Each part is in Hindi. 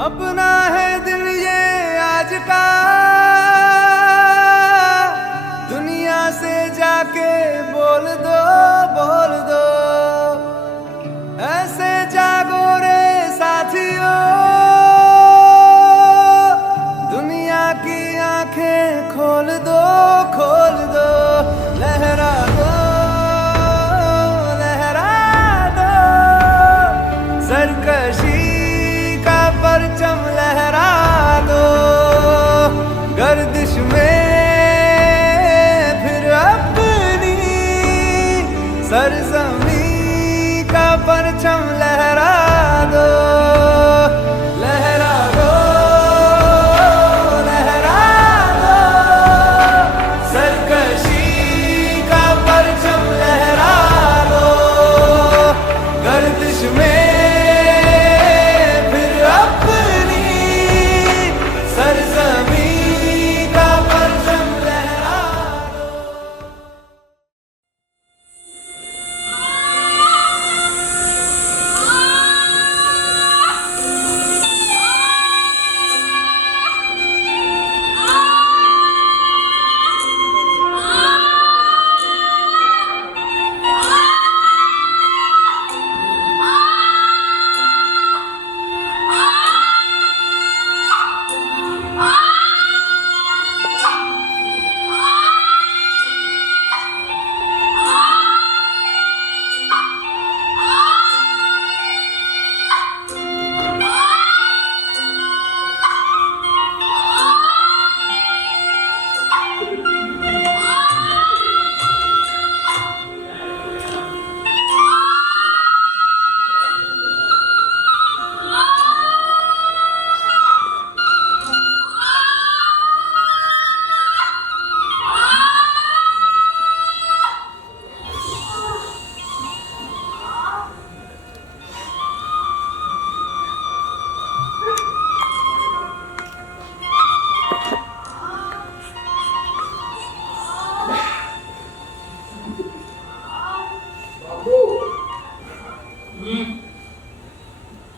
अपना है दिल ये आज का, दुनिया से जाके बोल दो, बोल दो। ऐसे जागो रे साथियों, दुनिया की आंखें खोल दो, खोल दो। लहरा दो, लहरा दो, सरकशी का परचम लहरा दो। गर्दिश में फिर अपनी सरजमी का परचम लहरा दो। लहरा दो, लहरा दो, सरकशी का परचम लहरा दो। गर्दिश में फिर अपनी सरजमी का परचम लहरा दो।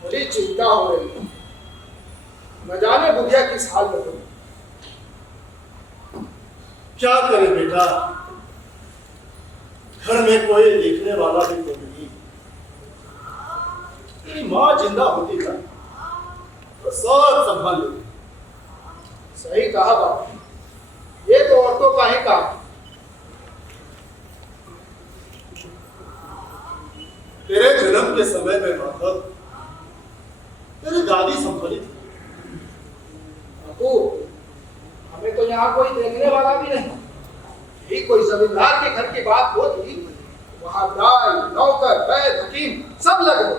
बड़ी चिंता हो रही है, न जाने बुढ़िया किस हाल में होगी। क्या करे बेटा, घर में कोई देखने वाला भी तो नहीं। तेरी माँ जिंदा होती था तो सब संभाल लेती। सही कहा बाबू, ये तो औरतों का ही काम। तेरे जन्म के समय में माधव तेरी दादी संभाली थी। बाबू, हमें तो यहाँ कोई देखने वाला भी नहीं। यही कोई जमींदार के घर की बात होती, वहां गाय, नौकर, वैद, हकीम सब लग गए।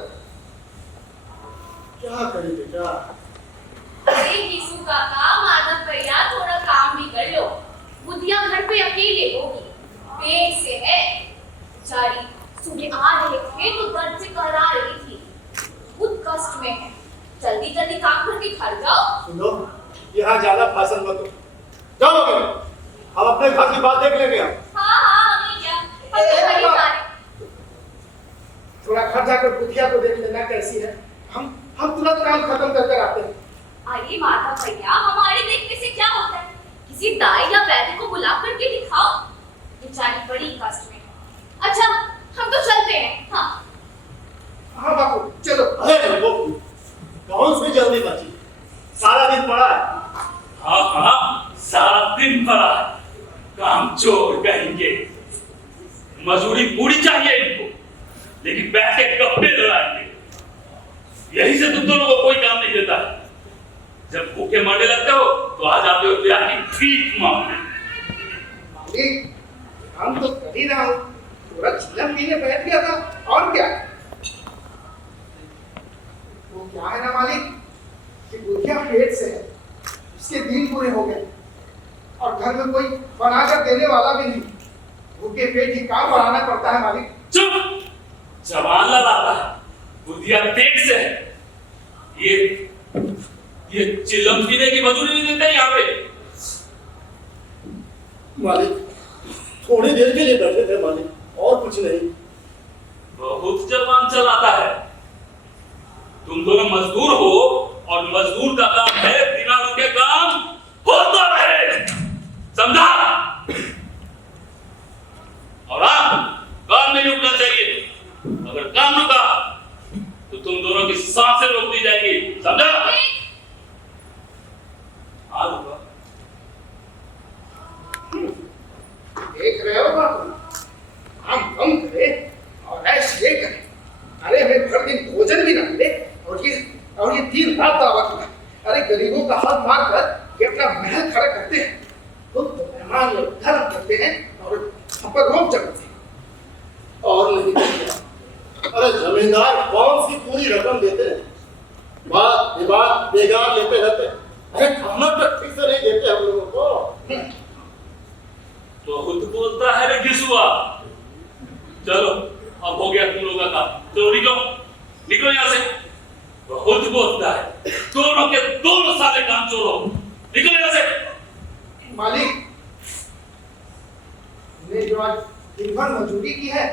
क्या करे बेटा। अरे कीसू काका, माधव भैया थोड़ा काम भी कर लो। बुधिया घर पे अकेले होगी, पेट से है। बेचारी सुबह आ रहे थे तो दर्द से कहरा रही थी, बहुत कष्ट में है। जल्दी जल्दी काम करके घर जाओ। सुनो, यहाँ ज्यादा भाषण मत दो। जाओ मगर, हम अपने घर की बात देख लेंगे। हाँ नहीं क्या, हम तो वही जा रहे। थोड़ा घर जाकर बुढ़िया को देख लेना कैसी है। हम तुरंत काम खत्म करके आते हैं। अरे माधव भैया, हमारे देखने से क्या होता है? किसी दाई या वैद्य को बुला करके दिखाओ। बेचारी बड़ी कष्ट में है। अच्छा, हम तो चलते हैं। हाँ बाबू, चलो। अरे वो कौन सी जल्दी बची, सारा दिन पड़ा है। हाँ, सारा दिन पड़ा है। काम चोर कहेंगे। मजदूरी पूरी चाहिए इनको, लेकिन पैसे कपड़े लड़ाएंगे। यही से तुम दोनों को कोई काम नहीं देता है। जब भूखे मरने लगते हो तो आ जाते हो प्यार की भीख मांगने। मालिक, हम तो कर ही रहा हूँ। थोड़ा चिलम पीने बैठ गया था, और क्या। वो क्या है ना मालिक, कि बुढ़िया पेट से है, उसके दिन पूरे हो गए और घर में कोई बनाकर देने वाला भी नहीं। भूखे पेट ही काम बढ़ाना पड़ता है मालिक। चुप, जवान लड़ाता है, बुधिया पेट से है। ये चिलम पीने की मजदूरी नहीं देता यहाँ पे। मालिक, थोड़ी देर के लिए बैठे थे मालिक, और कुछ नहीं। बहुत जवान चलाता है। तुम दोनों मजदूर हो और मजदूर का काम है बिना रुके काम होता रहे, समझा? और आप काम नहीं रुकना चाहिए। अगर काम रुका तो तुम दोनों की सांसें रोक दी जाएंगी, समझा? हाँ रुका। देख रहे हो बाबू, हम कम करें और ऐसे ये करें। अरे हमें भर दिन भोजन भी ना मिले और ये दिन रात दावा किया। अरे गरीबों का हाथ मार कर ये अपना महल खड़ा करते हैं, तो मेहमान लोग धर्म करते हैं और हम पर रोक जमाते हैं। और नहीं तो क्या? अरे जमींदार कौन सी पूरी रकम देते हैं, बात विवाद बेगार लेते रहते हैं। अरे खाना तो ठीक से नहीं देते हम लोगों को। बहुत बोलता है रे घिसुआ। चलो अब हो गया तुम लोगों का काम, चलो निकलो निकलो यहाँ से। बहुत बोलता है, दोनों के दोनों सारे काम चोर हो, निकलो यहाँ से। मालिक ने जो आज दिन भर मजदूरी की है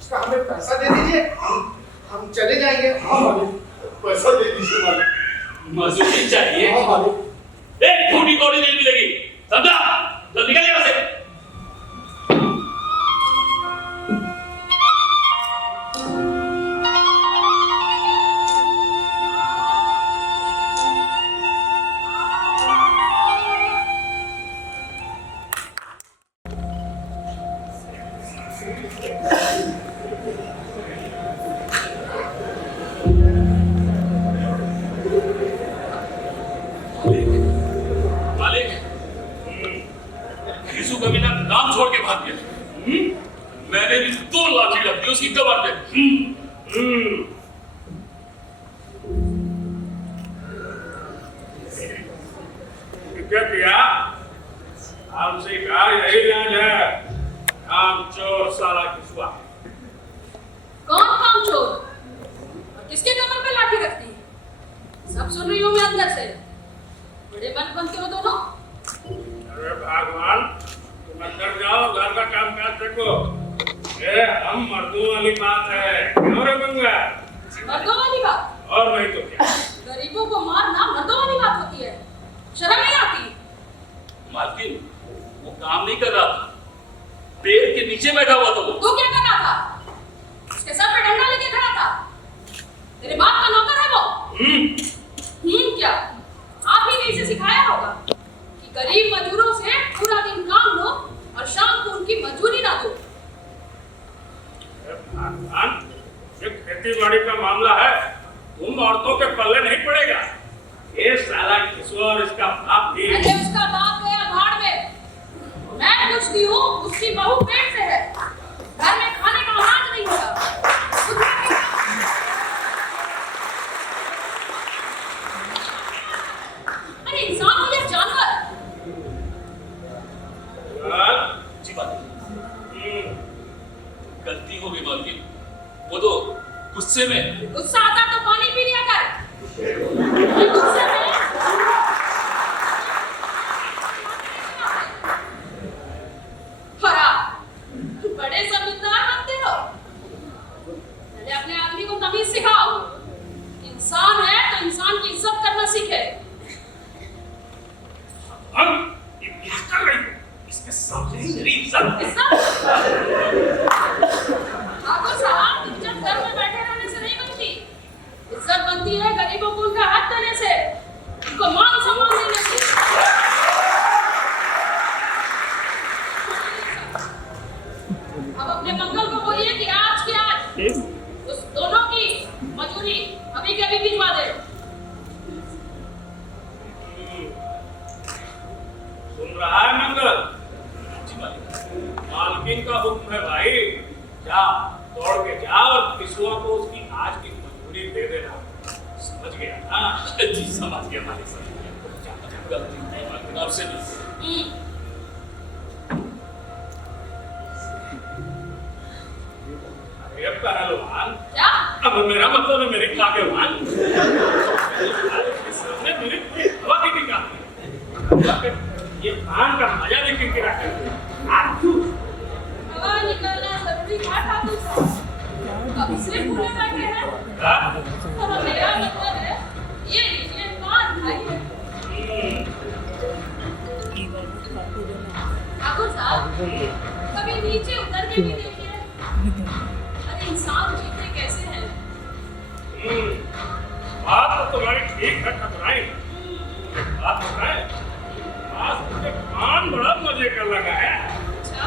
उसका हमें पैसा दे दीजिए, हम चले जाएंगे। हाँ मालिक, पैसा दे दीजिए मालिक। मजदूरी चाहिए, हाँ मालिक। एक फूटी कौड़ी नहीं मिलेगी, समझा? तो निकल यहाँ से। मालिक, घिसू कमीना काम छोड़ के भाग गया। मैंने भी 2 लाठी रख दी उसकी कमर पे। क्या किया? हमसे कहा यही इलाज है, काम चोर साला घिसुआ। कौन काम चोर और किसके कमर पे लाठी रखती है? सब सुन रही हूँ मैं अंदर से। बड़े मन बनते हो दोनों। अरे भगवान, तुम अंदर जाओ, घर का काम काज देखो। ये हम मर्दों वाली बात है, क्यों रे मंगा? मर्दों वाली बात? और नहीं तो क्या? गरीबों को मारना मर्दों वाली बात होती है, शर्म नहीं आती? मालकिन, वो काम नहीं कर रहा था, पेड़ के नीचे बैठा हुआ था वो। तो क्या कर रहा था? उसके सर पे डंडा लेके खड़ा था। तेरे बाप का नौकर है वो? क्या आप ही ने इसे सिखाया होगा कि गरीब मजदूरों से पूरा दिन काम लो और शाम को उनकी मजदूरी ना दो? भगवान, ये खेती बाड़ी का मामला है, तुम औरतों के पल्ले नहीं पड़ेगा। ये साला घिसुआ और इसका बाप भी। अरे उसका बाप गया भाड़ में। मैं पूछती हूँ, उसकी बहू पेट से है, घर में खाने का अनाज नहीं होगा। अरे इंसान हो या जानवर? जी बात गलती हो गई मालकिन, वो तो गुस्से में। गुस्सा आता तो पानी पी लिया कर। गुस्से में बड़े समझदार बनते हो। पहले अपने आदमी को तमीज सिखाओ। इंसान है तो इंसान की इज्जत करना सीखे। ये क्या कर रही हो? इसके सामने ही मेरी इज्जत। ठाकुर साहब, इज्जत घर में बैठे रहने से नहीं बनती। इज्जत बनती है गरीबों को उनका हक देने से, उनको मान सम्मान देने से। अब अपने मंगल को बोलिए कि आज के आज उस दोनों की मजूरी अभी के अभी भिजवा दे। सुन रहा है मंगल? मालकिन का हुक्म है भाई, जा दौड़ के जा और किसुआ को उसकी आज की मजदूरी दे देना। समझ गया ना? जी समझ गया मालिक, समझ गया। गलती नहीं मालकिन, आपसे नहीं। अरे पहलवान, क्या? अब मेरा मतलब है मेरी कागेवान। सामने मेरी पूरी हवा की निकाल। ये पान का मजा लेकिन क्या करते हैं? हवा निकलना जरूरी था ठाकुर साहब। अब इसलिए भूले बैठे हैं। हाँ? तो मेरा मतलब है ये लीजिए आइए। ठाकुर साहब, कभी नीचे उतर के भी देखिए। अरे इंसान जीते कैसे हैं? बात तो तुम्हारी ठीक है ठाकुराइन। बात बताए, आज मुझे कान बड़ा मजे का लगा है। अच्छा,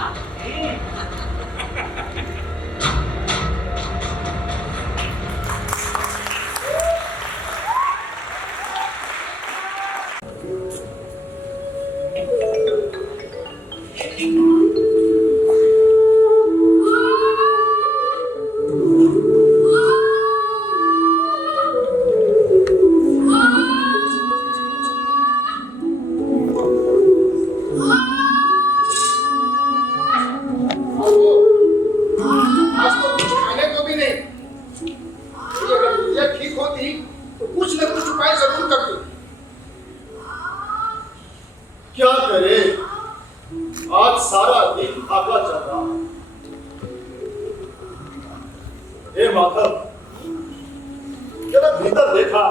आज तो कुछ खाने को भी नहीं। ये अगर ये ठीक होती तो कुछ न कुछ उपाय जरूर करती। क्या करे, आज सारा दिन भागा चल रहा। हे माधव, जरा भीतर देखा,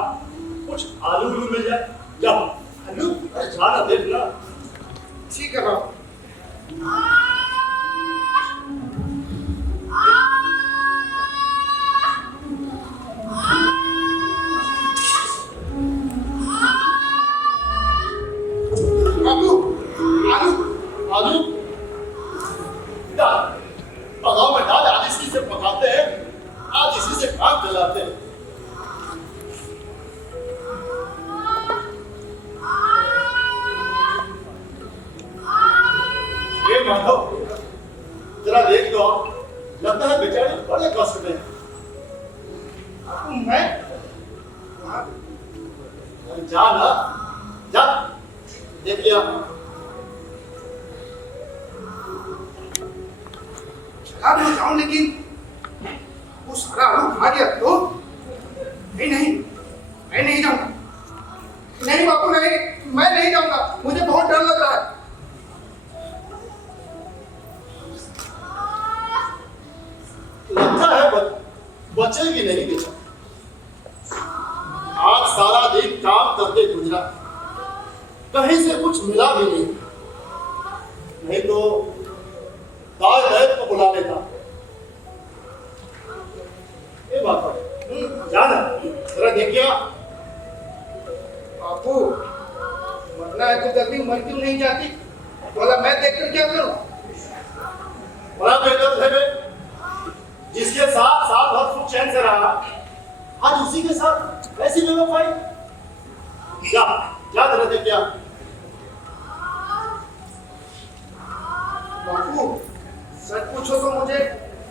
कुछ आलू उलू मिल जाए। जा आलू, अरे जाना देखना। ठीक है बाबू। बाबू, आलू आलू डाल, पकाओ में डाल। आज इसी से पकाते हैं, आज इसी से काम चलाते हैं। ये माधव, जरा देख दो, लगता है बेचारे बड़े कष्ट में हैं। मैं जा ना, जा देख लिया। चला तो जाऊं, लेकिन वो सारा आलू खा गया तो नहीं नहीं, मैं नहीं जाऊंगा। नहीं बापू नहीं, मैं नहीं जाऊंगा। मुझे बहुत डर लग रहा है। लगता है बचेगी नहीं बेटा। आज सारा दिन काम करके गुजरा, कहीं से कुछ मिला भी नहीं। नहीं तो दाल दैत को बुला लेता। ये बात है, जाना जरा देखिए। बापू, मरना है तो जल्दी मर क्यों नहीं जाती? बोला मैं देखकर क्या करूं? बड़ा बेहतर है बे, जिसके साथ साथ भर सुख चैन से रहा, आज उसी के साथ ऐसी बेवफाई। जा जा जरा देखिए। बापू, सच पूछो तो मुझे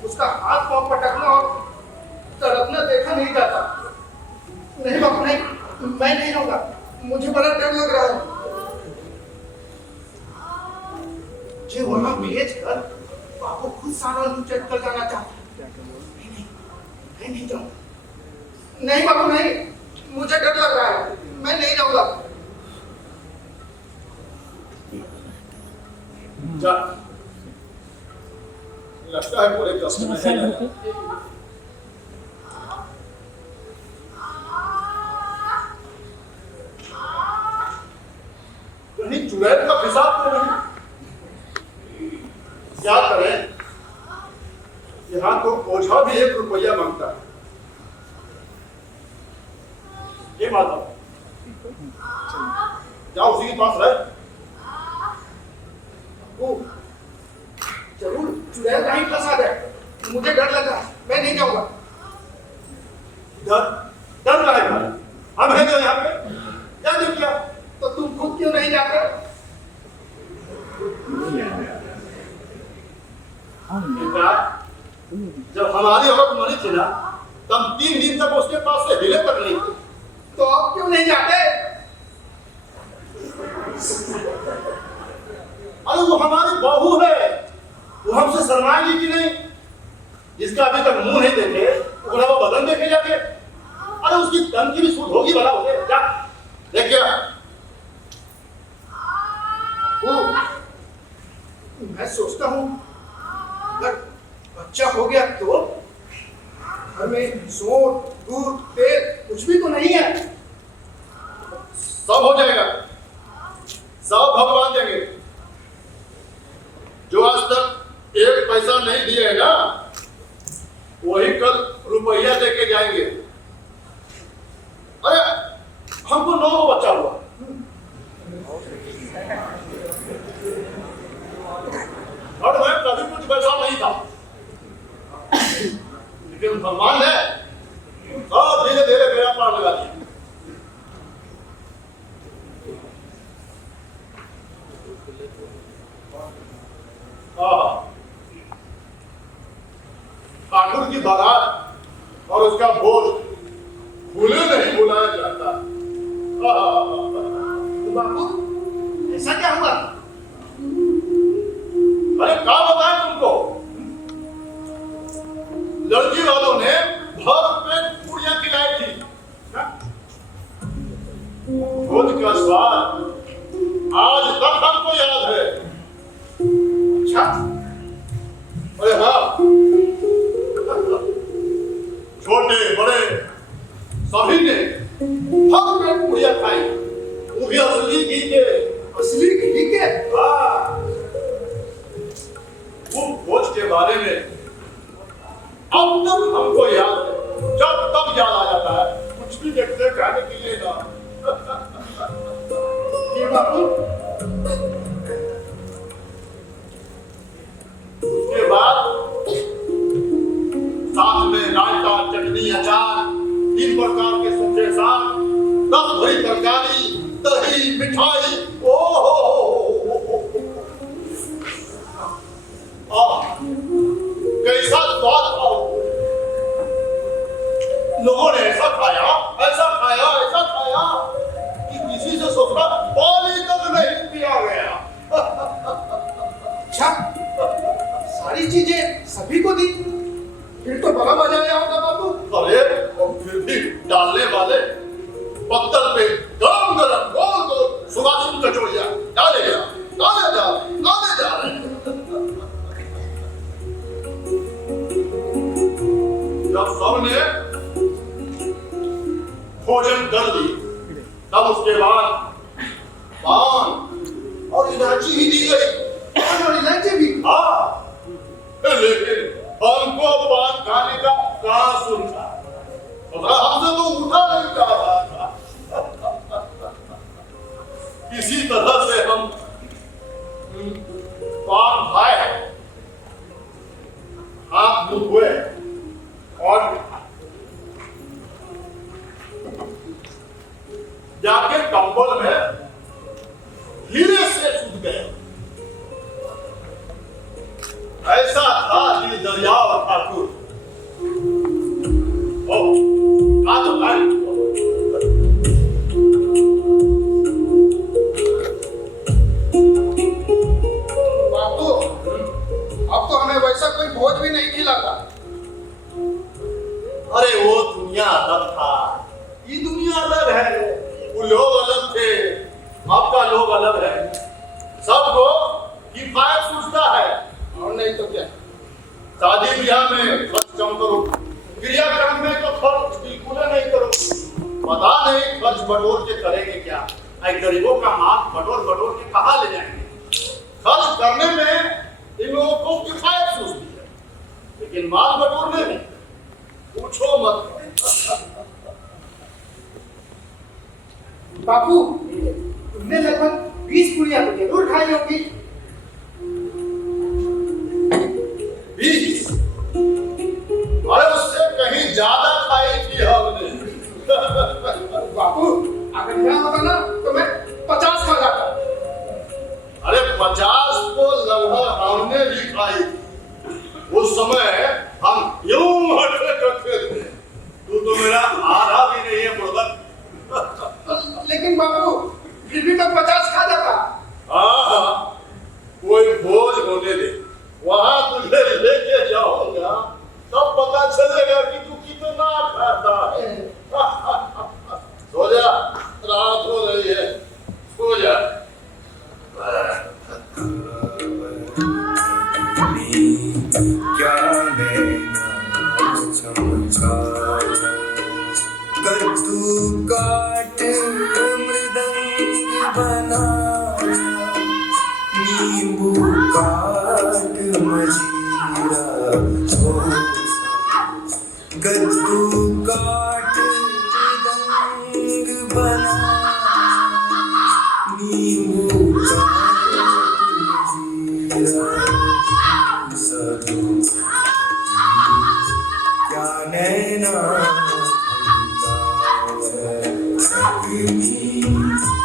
उसका हाथ पांव पटकना और तड़पना देखा नहीं जाता। नहीं बापू नहीं, मैं नहीं जाऊंगा। मुझे बड़ा डर लग रहा है। मुझे वहां भेज कर बापू खुद सारा लूट कर जाना चाहता है। नहीं नहीं जाऊंगा। नहीं बापू नहीं, मुझे डर लग रहा है। मैं नहीं जाऊंगा। जा, लगता है पूरे कष्ट में है। कहीं चुड़ैल का हिसाब तो नहीं। क्या करें, यहाँ तो ओझा भी 1 रुपया मांगता है। ये माता क्या उसी के पास रहे? वो जरूर चुड़ैल कहीं फंसा जाए। मुझे डर लगा, मैं नहीं जाऊंगा। डर डर रहेगा, हम हैं जो यहाँ पे। क्या नहीं किया तो तुम खुद क्यों नहीं जाते? बेटा, जब हमारी औरत मरी थी ना, तब 3 दिन तक उसके पास से हिले तक नहीं। तो आप क्यों नहीं जाते? अरे वो हमारी बहू है, वो हमसे शर्माएगी कि नहीं? जिसका अभी तक मुंह नहीं देखे, वो बदन देखे जाके। अरे उसकी तन की भी सूद होगी भला उसे। जा देख क्या। मैं सोचता हूँ अगर बच्चा हो गया तो घर में सोन दूध तेल कुछ भी तो नहीं है। सब दिए ना, वही कल रुपया दे के जाएंगे। अरे हमको 9 बच्चा हुआ, और मैं कभी कुछ वैसा नहीं था, लेकिन भगवान ने सब धीरे धीरे मेरा प्राण लगा दिया। ठाकुर की बारात और उसका भोज भूले नहीं भुलाया जाता। बापू ऐसा क्या हुआ? अरे क्या बताएं तुमको, लड़की वालों ने भर पेट पूरियां खिलाई थी। भोज का स्वाद आज तक हमको याद है। अच्छा, अरे हाँ, छोटे बड़े सभी ने भर पेट पूरियां खाई, वो भी असली घी के। असली घी के? हाँ, वो भोज के बारे में अब तक हमको याद है, जब तब याद आ जाता है। कुछ भी देखते खाने के लिए ना। ये बापू उसके बाद साथ में रायता, चटनी, अचार, 3 प्रकार के सूखे साग, 10 भरी तरकारी, दही, मिठाई। कैसा स्वाद था। लोगों ने ऐसा खाया, ऐसा खाया, ऐसा खाया कि किसी से सोचना पानी तक नहीं पिया गया। अच्छा, सारी चीजें सभी को दी, फिर तो बड़ा मजा आया होगा बापू। अरे और फिर भी डालने वाले पत्तल पे गरम गरम गोल गोल सुवासिन कचौड़ियां डाले जा रहे। जब सबने भोजन कर ली, तब उसके बाद पान और इलायची ही दी गई। पान और इलायची भी? हाँ, लेकिन हमको पान खाने का कहाँ सुन था, हमसे तो उठा नहीं जा रहा था। किसी तरह से हम पान खाए, हाथ मुंह धोए और जाके कंबल में धीरे से सूत गए। ऐसा था दिल दरियाव ठाकुर। बापू अब तो हमें वैसा कोई भोज भी नहीं खिलाता। अरे वो दुनिया अलग था, ये दुनिया अलग है। वो लोग अलग थे, आपका लोग अलग है। सबको किफायत सूझता है, और नहीं तो क्या। शादी ब्याह में खर्च कम करो, क्रियाक्रम में तो खर्च बिल्कुल नहीं करो। पता नहीं खर्च बटोर के करेंगे क्या, गरीबों का माल बटोर बटोर के कहाँ ले जाएंगे। खर्च करने में इन लोगों को किफायत सूझती है, लेकिन माल बटोरने में पूछो मत। बापू तुमने लगभग 20 पूरियां तो जरूर खाई होगी। 20? अरे उससे कहीं ज्यादा खाई थी हमने। बापू अगर यहाँ होता ना तो मैं 50 खा जाता। अरे 50 तो लगभग हमने भी खाई। उस समय हम यूं हटते करते थे। तू तो मेरा आधा भी नहीं है बुड़बक। लेकिन बापू फिर भी मैं 50 खा जाता। हाँ, कोई भोज होने दे, वहां तुझे लेके जाऊंगा, तब पता चलेगा कि तू कितना खाता है। सो जा, रात हो रही है, सो जा। क्या कद्दू काट मृदंग बना, नींबू काट मजीरा कर तू काट मृदंग बना नींबू का जीरा सरू क्या नैना अग्नि क्या नैना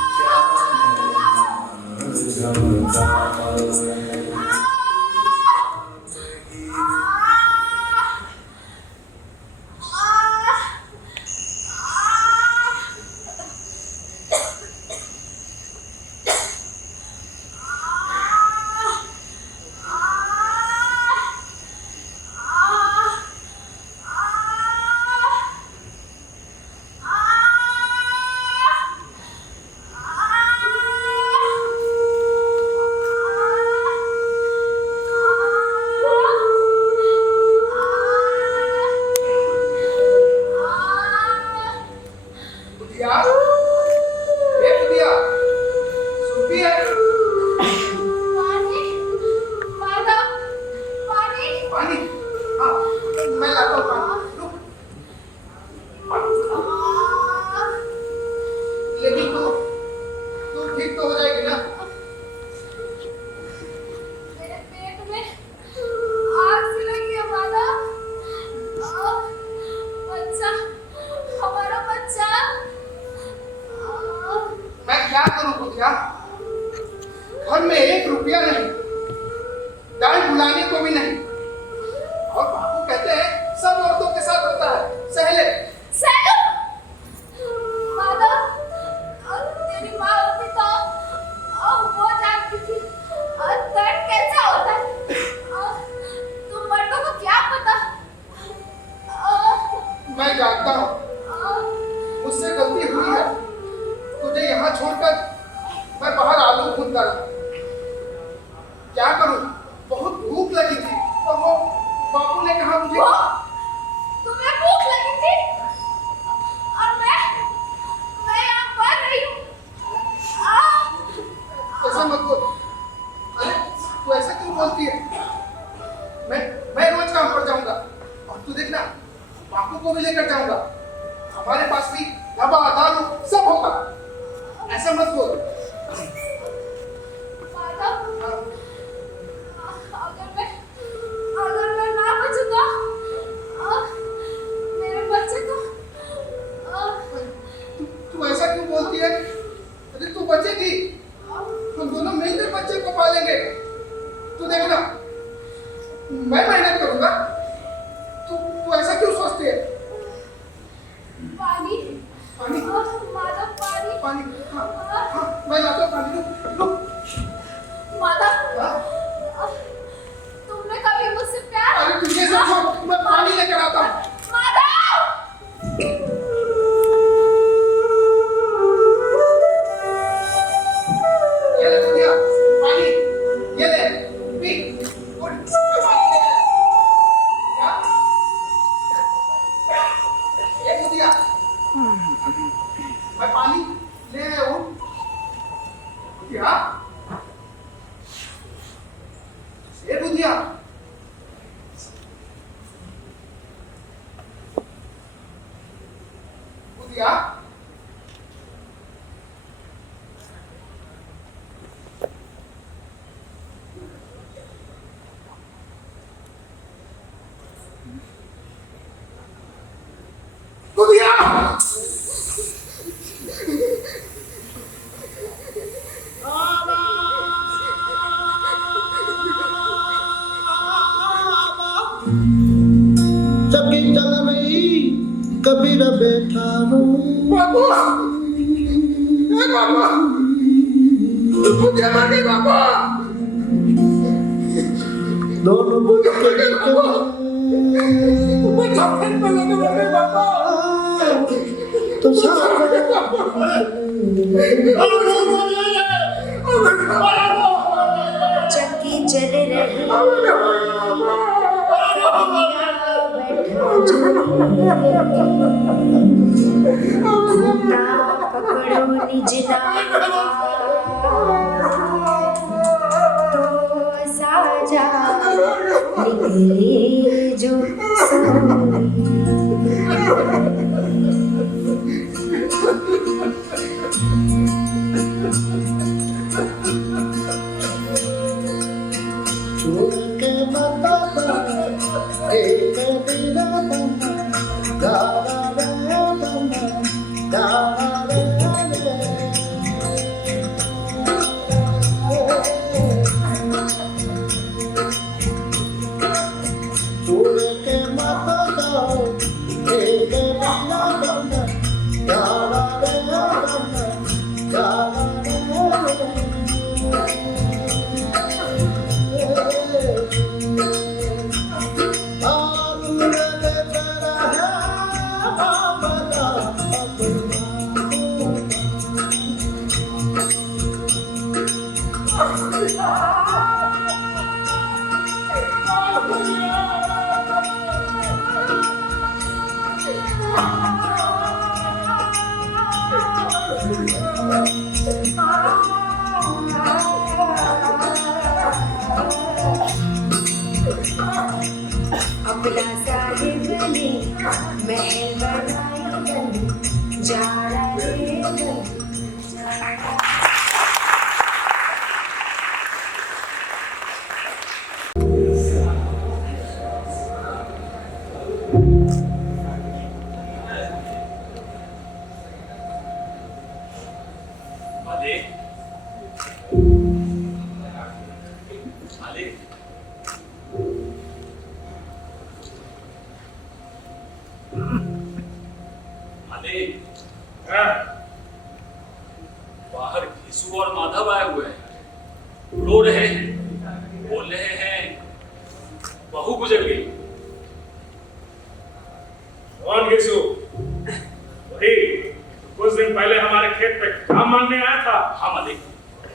घर में 1 रुपया नहीं, दाई बुलाने को भी नहीं। और बापू कहते हैं सब औरतों के साथ होता है। सहले माधव, तेरी माँ होती तो वो जानती थी दर्द कैसा होता है। तुम मर्दों को क्या पता। मैं जानता हूँ, मुझसे गलती हुई है। तुझे यहाँ छोड़कर मैं बाहर आलू भूनता रहा। क्या करूं, बहुत भूख लगी थी और वो बापू ने कहा मुझे तुम्हें भूख लगी थी और मैं यहाँ पढ़ रही हूँ। ऐसा मत बोल। अरे तू ऐसा क्यों बोलती है? मैं रोज काम पर जाऊंगा और तू देखना बापू को भी लेकर जाऊंगा। हमारे पास भी दवा दारू सब होगा। ऐसा मत बोल। अगर मैं ना बचूंगा मेरे बच्चे को। तू ऐसा क्यों बोलती है? अरे तू बचेगी, हम दोनों मिलकर बच्चे को पालेंगे। तू देखना मैं मेहनत करूंगा। तू ऐसा क्यों सोचती है? पानी पानी माधव, पानी पानी। हाँ, मैं लाता हूँ पानी। रुक माधव, तुमने कभी मुझसे प्यार। अरे तुझे सब मैं पानी लेकर आता हूँ। ये ले बुढ़िया, पानी ये ले पी। उठ, मैं पानी ले आया। क्या? ये बुढ़िया, मैं पानी ले आया हूँ। क्या? ये बुढ़िया, बुढ़िया, बुढ़िया। चकी चल रही कबीर बैठा रो। बाबू, ए बाबा, मुझे मारे बाबा। दोनों बुझ के बाबा तो साथ चक्की चल रही पकड़ो निज तो साजा निकले जो सोई। छोड़ के मत एक दिन गा अपना साहिब ने महल बनाई जा रहे बाहर घिसू और माधव आए हुए हैं, रो रहे हैं, बोल रहे हैं बहू गुजर गई। कौन घिसू? वही कुछ दिन पहले हमारे खेत पे काम मांगने आया था। हाँ मालिक।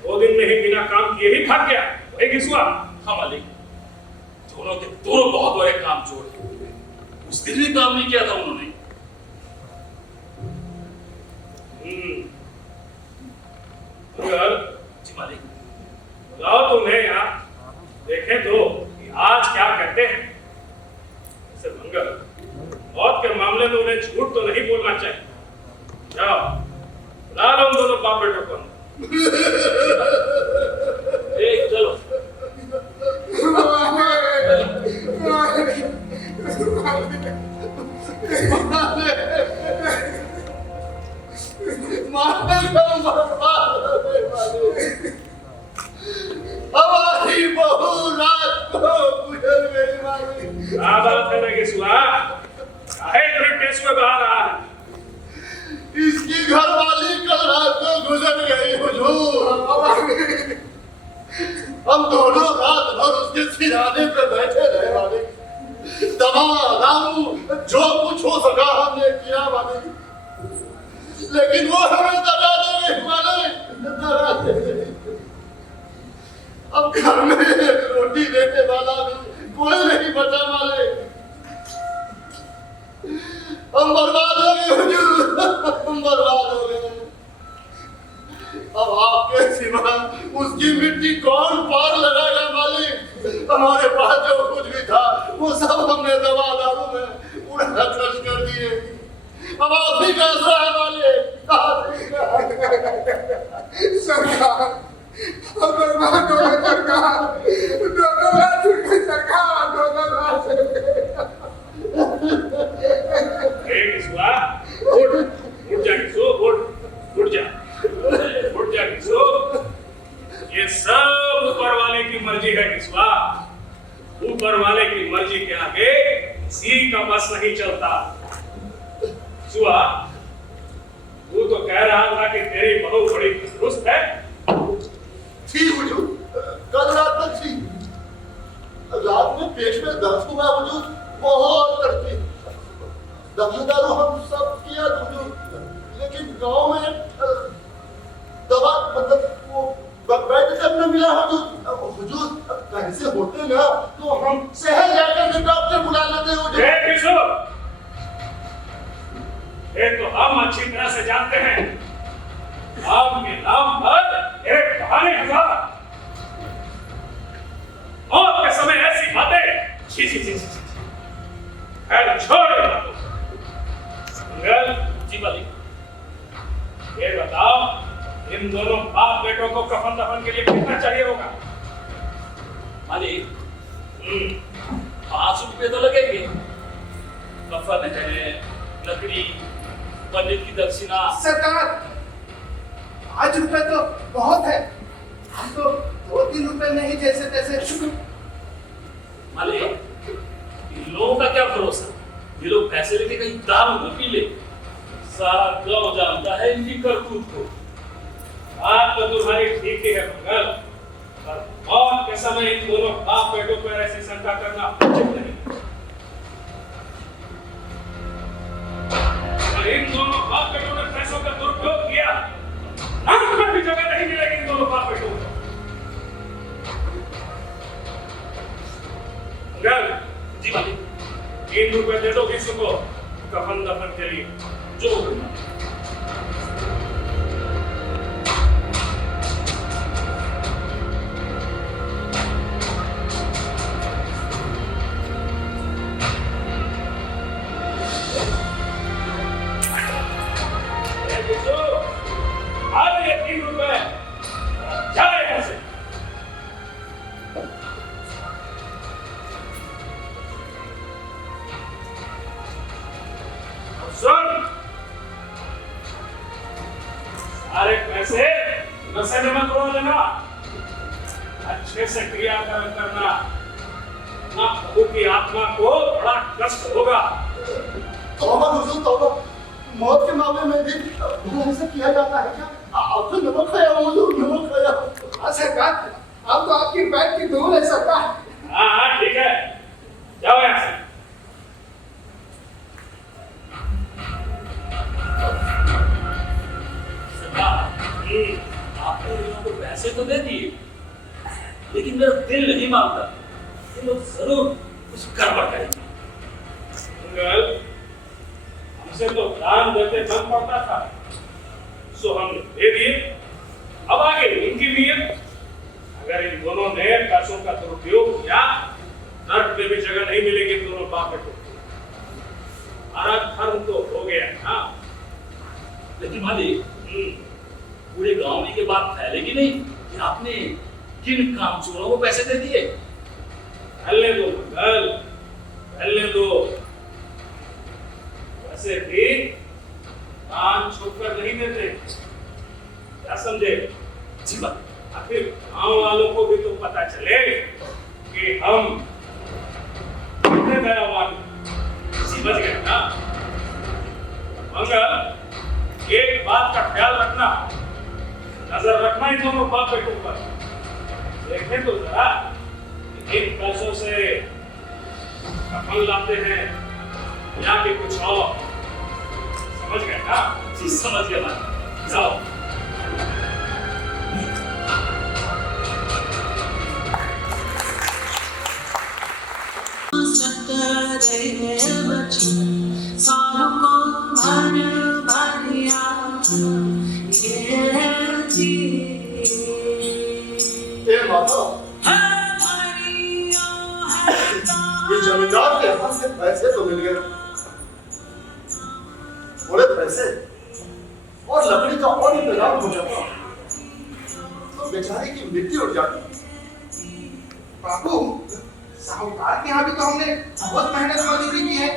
2 दिन में ही बिना काम किए ही भाग गया, वही घिसुआ? हाँ मालिक, दोनों के दोनों बहुत बड़े काम चोर हैं। उस दिन भी काम नहीं किया था उन्होंने। जी मालिक। बुलाओ तुम्हें यहाँ, देखें तो कि आज क्या कहते हैं। जैसे मंगल, मौत के मामले में उन्हें झूठ तो नहीं बोलना चाहिए। जाओ बुला लो उन दोनों बाप बेटों को। चलो। हमारी बहू रात को गुजर गई मालिक। क्या बात है घिसुआ? काहे इतने टेसुए बहा रहा है? इसकी घरवाली कल रात को गुजर गई हुजूर। हम दोनों रात भर उसके सिराने पे बैठे रहे मालिक। दवा दारू जो कुछ हो सका हमने किया मालिक, लेकिन वो हमें दगा दे गई मालिक, दगा दे गई। अब घर में रोटी देने वाला भी कोई नहीं बचा मालिक। हम बर्बाद हो गए हुजूर, हम बर्बाद हो गए। अब आपके सिवा उसकी मिट्टी कौन पार लगाएगा मालिक? हमारे पास जो कुछ भी था वो सब हमने दवा दारू में उड़ा खर्च कर दिए। अब आप भी कैसा है मालिक? सरकार हम बर्बाद हो गए सरकार। 2 लाख रुपए सरकार, 2 लाख। घिसुआ, उठ जा घिसू, उठ जा घिसू। ये सब ऊपर वाले की मर्जी है घिसुआ। ऊपर वाले की मर्जी के आगे किसी का बस नहीं चलता। घिसुआ, तू तो कह रहा था कि तेरी बहू बड़ी तंदुरुस्त है। थी हुजूर, कल रात तक थी। रात में पेट में दर्द हुआ हुजूर, बहुत तड़पी। दवा दारू हम सब किया हुजूर, लेकिन गांव में दवा मतलब वो बैठ तक न मिला हुजूर। हुजूर कैसे होते ना तो हम शहर जाकर के डॉक्टर बुला लेते हुजूर। ये तो हम अच्छी तरह से जानते हैं, नाम के नाम पर एक बहाने हजार। मौत के समय ऐसी बातें, छी छी छी छी। खैर छोड़ इन बातों को। मंगल, जी मालिक। ये बताओ, इन दोनों बाप बेटों को कफन दफन के लिए कितना चाहिए होगा? मालिक 5 रुपए तो लगेंगे। कफन है, लकड़ी, पंडित की दक्षिणा। सरकार 5 रुपए तो बहुत है, हम तो 2-3 रुपए में ही जैसे तैसे। मालिक, इन लोगों का क्या भरोसा? ये लोग पैसे लेके कहीं दारू न पी ले। सारा गांव जानता है इनकी करतूत को। बात तो तुम्हारी ठीक ही है मंगल, पर मौत के समय इन दोनों बाप बेटों पर ऐसी शंका करना उचित नहीं। और इन दोनों बाप बेटों ने पैसों का दुरुपयोग किया, नरक में भी जगह नहीं मिलेगी इन दोनों बाप बेटों को। मंगल, जी मालिक। 3 रुपए दे दो किसी को कफन दफन के लिए। जो करना। आज ये 3 रुपए जाए यहाँ से। सुन, सारे पैसे नशे में मत उड़ा लेना, अच्छे से क्रियाकर्म करना, ना प्रभु की आत्मा को बड़ा कष्ट होगा। तौबा हुजूर तौबा, मौत के मामले में भी ऐसा किया जाता है क्या? आप तो नमक खाया हो हुजूर, नमक खाया हो। हाँ सरकार, अब तो आपकी पैर की धूल है सरकार। हाँ ठीक है, जाओ यहाँ से। आपने इन लोगों को पैसे तो दे दिए, लेकिन मेरा दिल नहीं मानता। ये लोग जरूर कुछ गड़बड़ करेंगे। मंगल, हमसे तो दान देते मन पड़ता था, सो हम दे दिए। अब आगे इनकी नीयत, अगर इन दोनों ने पैसों का दुरुपयोग किया, नरक में भी जगह नहीं मिलेगी दोनों बाप बेटों को। हमारा धर्म तो हो गया ना। लेकिन मालिक, पूरे गांव में ये बात फैलेगी नहीं कि आपने किन कामचोरों को पैसे दे दिए? फैलने दो मंगल, फैलने दो। वैसे भी दान छुपकर नहीं देते, क्या समझे? जी बात। आखिर गांव वालों को भी तो पता चले कि हम कितने दयावान हैं। समझ गए ना? मंगल, एक बात का ख्याल रखना, नजर रखना इन दोनों बाप बेटों पर। देखें तो जरा इन पैसों से कफन लाते हैं या कि कुछ और। समझ गए ना? जी समझ गया मालिक। जाओ। ये जमींदार के हाथ से पैसे तो मिल गए, थोड़े पैसे और लकड़ी का और इंतजाम हो जाता तो बेचारे की मिट्टी उड़ जाती। बाबू, साहूकार के यहाँ भी तो हमने बहुत मेहनत मजदूरी की है,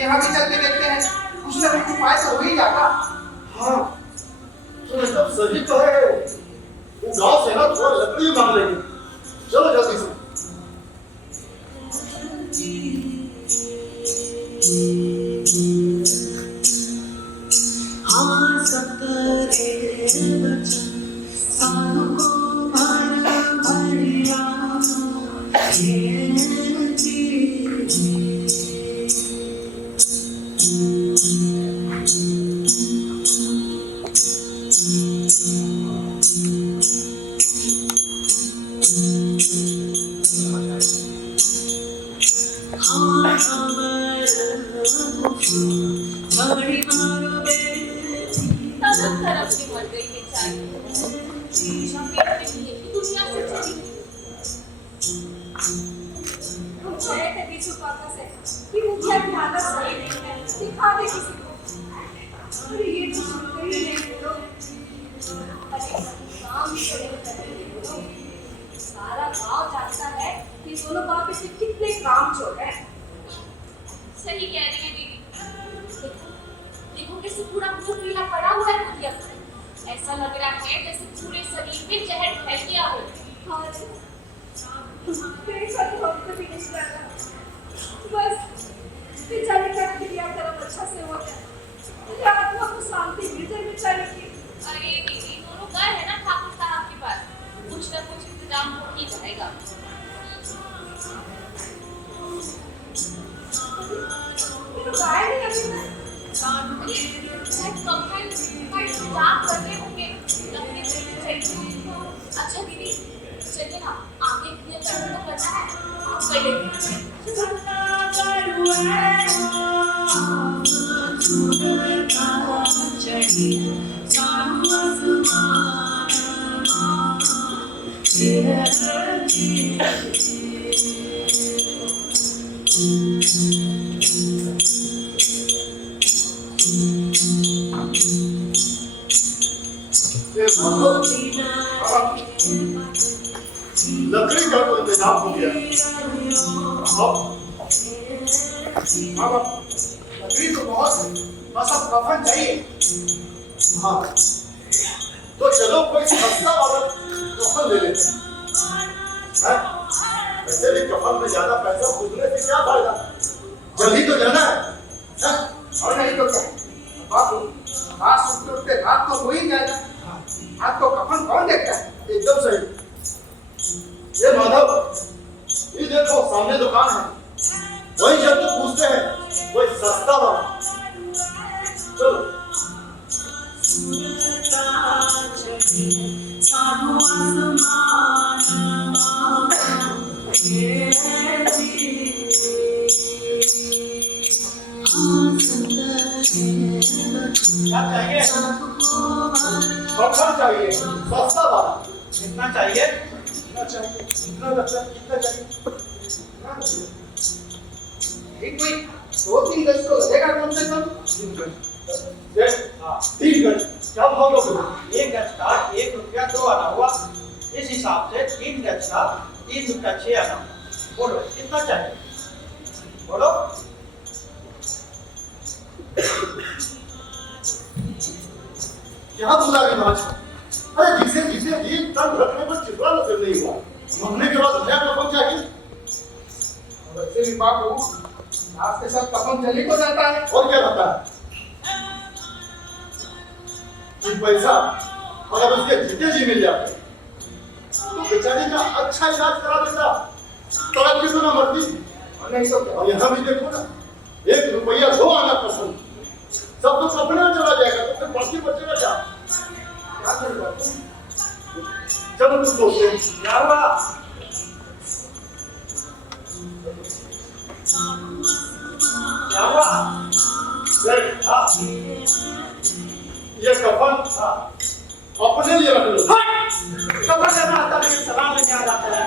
यहाँ भी चल के देखते हैं, कुछ ना कुछ उपाय तो हो ही जाता। हाँ, तो मतलब सही तो है। वो गांव से ना थोड़ा लकड़ी मांग लेंगे। चलो जल्दी से। हाँ सतरे वचन सालों को भर भरिया तलब तरफ से मर गई बेचारी, हमेशा पेट में यही दुनिया से चली। जय कबीर काका से कि मुखिया की आदत सही नहीं है, दिखा दे किसी को। अरे ये तो सुनते ही नहीं लोग। अरे काम भी तो नहीं करते ये लोग। सारा गांव जानता है कि दोनों बाप से कितने काम चोर हैं। सही कह रही है दीदी। देखो देखो कैसे पूरा मुंह पीला पड़ा हुआ है मुखिया का। ऐसा लग रहा है जैसे पूरे शरीर में जहर फैल गया हो। हाँ जी, मेरे साथ तो हमको भी नहीं करना। बस बेचारे का क्रियाक्रम अच्छा से हो जाए, या आत्मा को शांति मिल जाए बेचारे की। अरे दीदी दोनों गए हैं ना ठाकुर साहब के पास, कुछ ना कुछ इंतजाम हो ही जाएगा। तो गाय नहीं अभी मैं इंतजाम कर रहे होंगे लगने चाहिए। अच्छा दीदी चलिए ना, आगे क्लियर करना तो करना है, आप कर लेते लकड़ी का तो इंतजाम हो गया। अब लकड़ी तो बहुत है, बस अब कफन चाहिए। हाँ, तो चलो कोई सस्ता वाला कफन ले लेते हैं। वैसे भी कफन में ज्यादा पैसा फूकने से क्या फायदा, जल्दी तो जाना है। और नहीं तो क्या बाबू, रात सुनते उठते रात तो हो ही जाएगा। आज तो कफन कौन देखता है? एकदम सही। ये माधव, ये देखो सामने दुकान है, वही जब तो पूछते हैं कोई सस्ता वाला। चलो क्या चाहिए? कौन चाहिए? सस्ता वाला। कितना चाहिए? कितना चाहिए? कितना लगता है? कितना चाहिए? एक कोई 2-3 गज तो लगेगा कम से कम। 3 गज। हाँ 3 गज। क्या भाव लोगे? 1 गज का 1 रुपया 2 आना हुआ। इस हिसाब से 3 गज का 3 रुपया 6 आना। बोलो कितना चाहिए? बोलो। क्या बोला कि महाराज? अरे जिसे जिसे एक टन रखने पर चिपड़ा नजर नहीं हुआ, मरने के बाद नया कफन चाहिए। वैसे भी बाबू, आपके साथ कफन चली को जाता है। और क्या रहता है? ये पैसा अगर उसके जीते जी मिल जाते तो बेचारे का अच्छा इलाज करा देता, तड़प के तो ना मरती। और नहीं तो क्या? और यहाँ भी देखो ना, 1 रुपया 2 आना पसंद, सब तो कपड़े में चला जाएगा, तो फिर बाकी बचेगा क्या? क्या करेगा? चलो कुछ सोचते हैं। क्या हुआ? क्या हुआ? हाँ, ये कफन अपने लिए रख लो। कपड़ा लेना आता नहीं, सलाम लेने आ जाता है।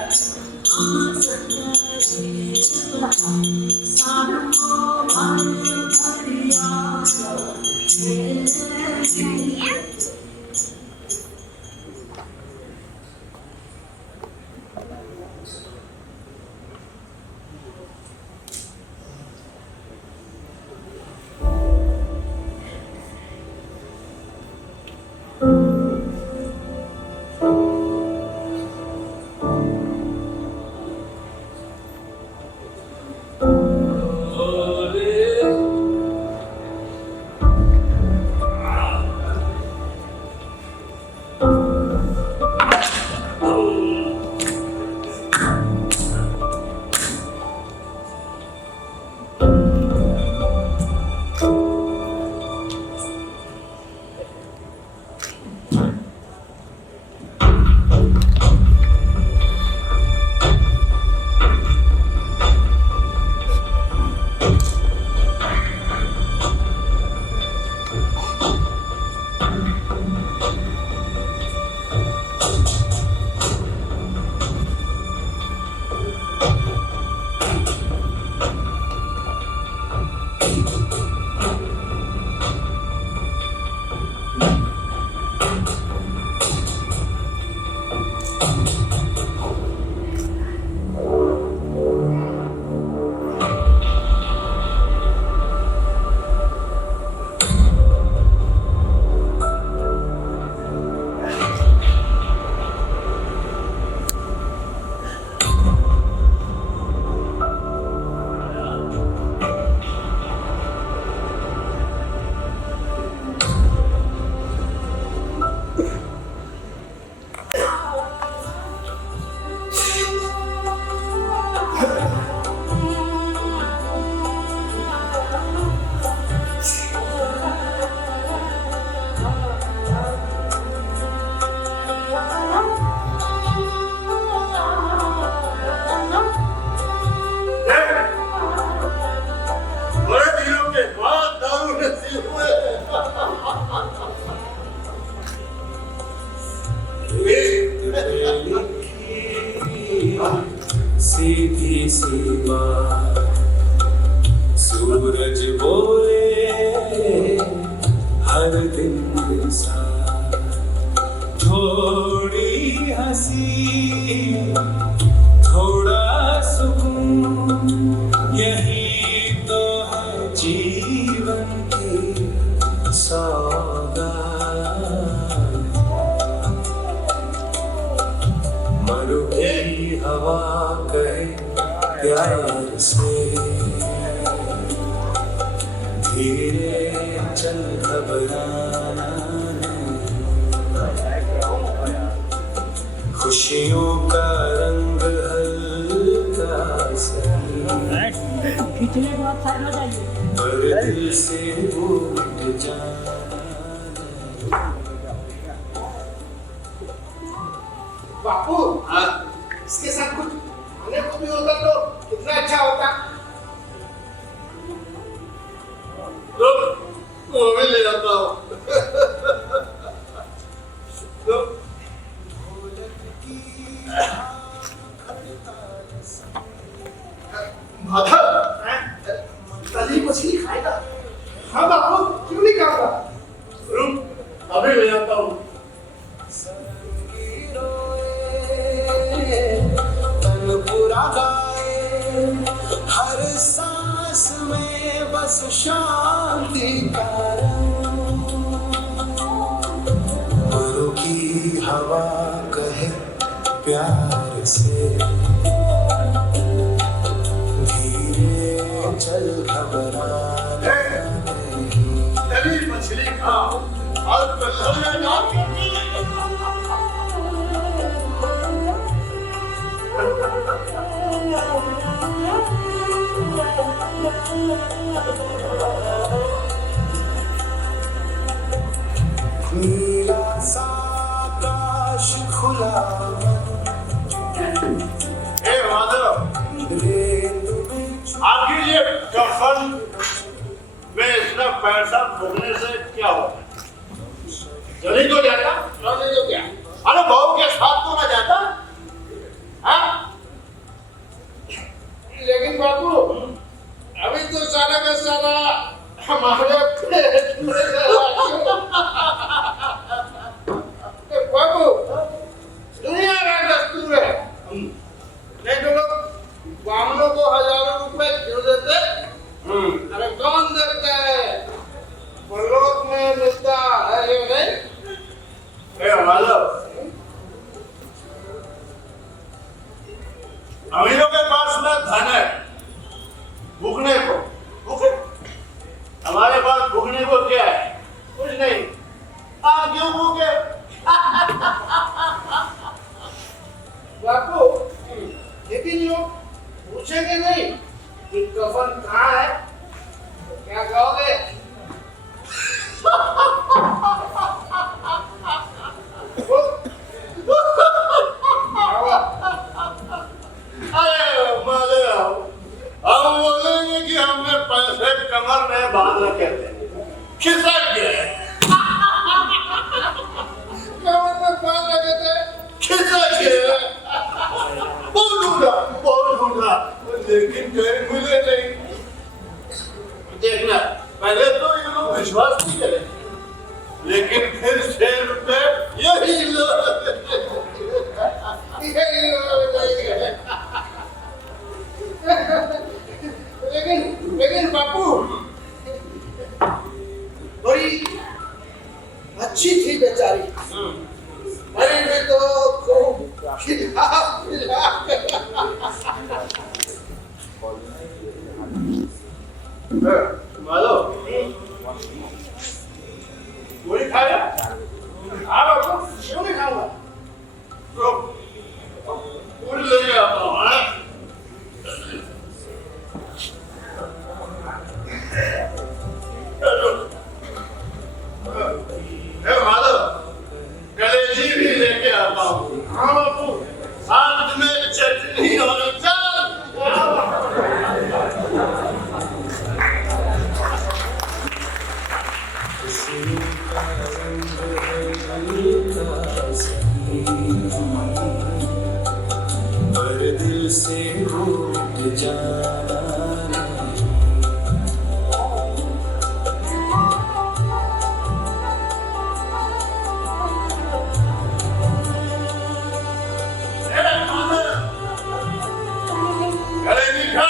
सीधी सी बात, सूरज बोले हर दिन सा, थोड़ी हंसी थोड़ा सुकून, यही तो है जीवन की सौगात। मरुभूमि हवा कहे प्यार से, धीरे चल घबराना नहीं, खुशियों का रंग हल्का सही, पर दिल से वो मिट जाना। बापू, इसके साथ कुछ खाने को भी होता तो कितना अच्छा होता। वो भी ले जाता हूँ। माधव, तली मछली खाएगा? हाँ बापू, क्यों नहीं खाऊंगा? अभी ले जाता हूँ। तन पूरा गाए, हर सांस में बस शांति का रंग, मरु की हवा कहे प्यार से, धीरे चल घबराना नहीं, तली मछली खाओ और कल्हड़ में जाओ। नीला सा आकाश खुला ए माधव, रेत में आखिर ये कफन में इतना पैसा फूकने से क्या होता? चली तो जाता, चली तो क्या? अरे बहू के साथ तो ना जाता? हाँ? लेकिन बापू, अभी तो सारा का सारा हमारे बाबू, दुनिया का दस्तूर है, नहीं तो लोग बामनों को हजारों रुपए क्यों देते? अरे कौन देता है? परलोक में मिलता है ये नहीं? ए माधव, अमीरों के पास में धन है भूखने को, भूखे। हमारे पास भूखने को क्या है? कुछ नहीं। आप क्यों भूखे? बापू, लेकिन लोग पूछेंगे नहीं कि कफन कहाँ है, तो क्या कहोगे? अरे माधव, हम बोलेंगे कि हमने पैसे कमर में बांध रखे थे, खिसक गए। कमर में बांध रखे थे? खिसक गए। बहुत ढूंढा, लेकिन कहीं मिले नहीं। देखना, पहले तो ये लोग विश्वास नहीं करे, लेकिन फिर 6 रुपए यही लो। लेकिन बापू, बड़ी अच्छी थी बेचारी, अरे मैं तो खूब खिला माधव, से उठ जाना कलेजी खा,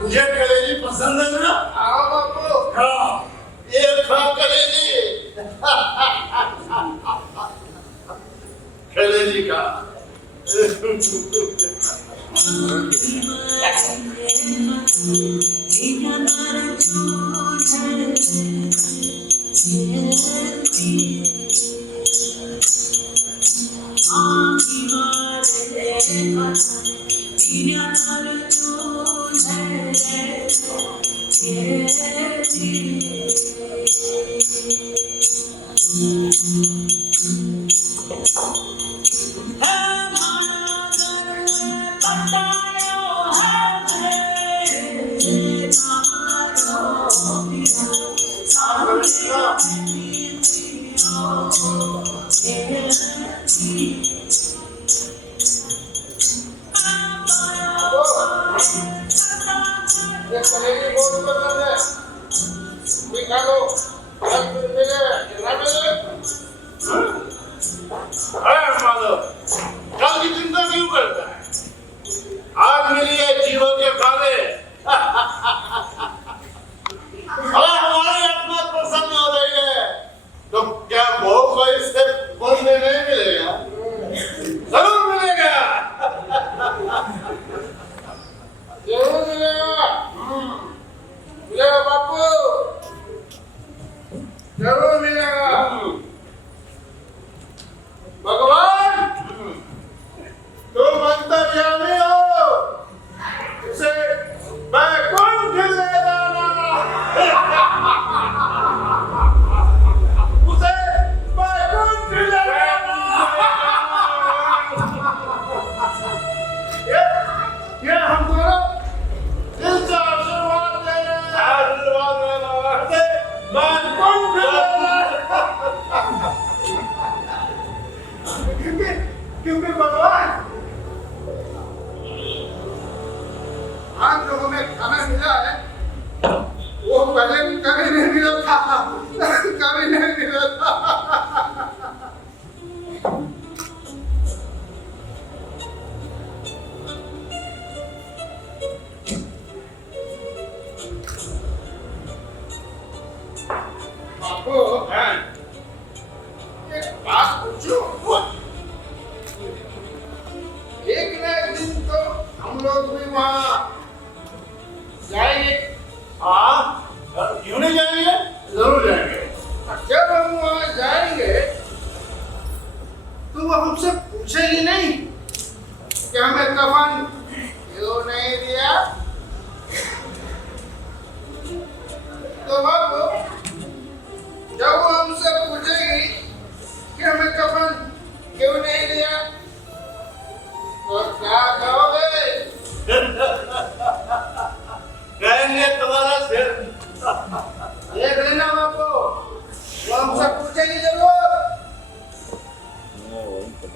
तुझे कलेजी पसंद है ना? आओ बापू खा, ये खा कलेजी। कलेजी खा। ये कलेजी बहुत पसंद है, भी खा लो। अब मिले ना मिले अरे माधव, कल की चिंता क्यों करता है? आज मिली है जीवन के काले। अरे हमारी आत्मा प्रसन्न हो रही है, तो क्या बहू को इससे बोलने नहीं मिलेगा? जरूर मिलेगा। जरूर मिलेगा। मिलेगा बापू, जरूर मिलेगा। भगवान तुम अंतर्यामी हो, उसे बैकुंठ ले जाना। उसे बैकुंठ ले जाना। ये हम दोनों दिल से आशीर्वाद दे रहे हैं। आशीर्वाद देना। उसे बैकुंठ ले जाना। क्योंकि भगवान आज जो हमें खाना मिला है वो पहले कभी नहीं मिला था, कभी नहीं मिला था। बापू एक बात पूछूं? एक ना एक दिन तो हम लोग भी वहाँ जाएंगे। हाँ, क्यों नहीं जाएंगे? जरूर जाएंगे। जब हम वहाँ जाएंगे तो वो हमसे पूछेगी नहीं कि हमें कफन क्यों नहीं दिया। तो अब जब वो हमसे पूछेगी कि हमें कफन क्यों नहीं दिया तो क्या कहोगे? कहेंगे तुम्हारा सिर। देख लेना बापू, वो हमसे पूछेगी जरूर।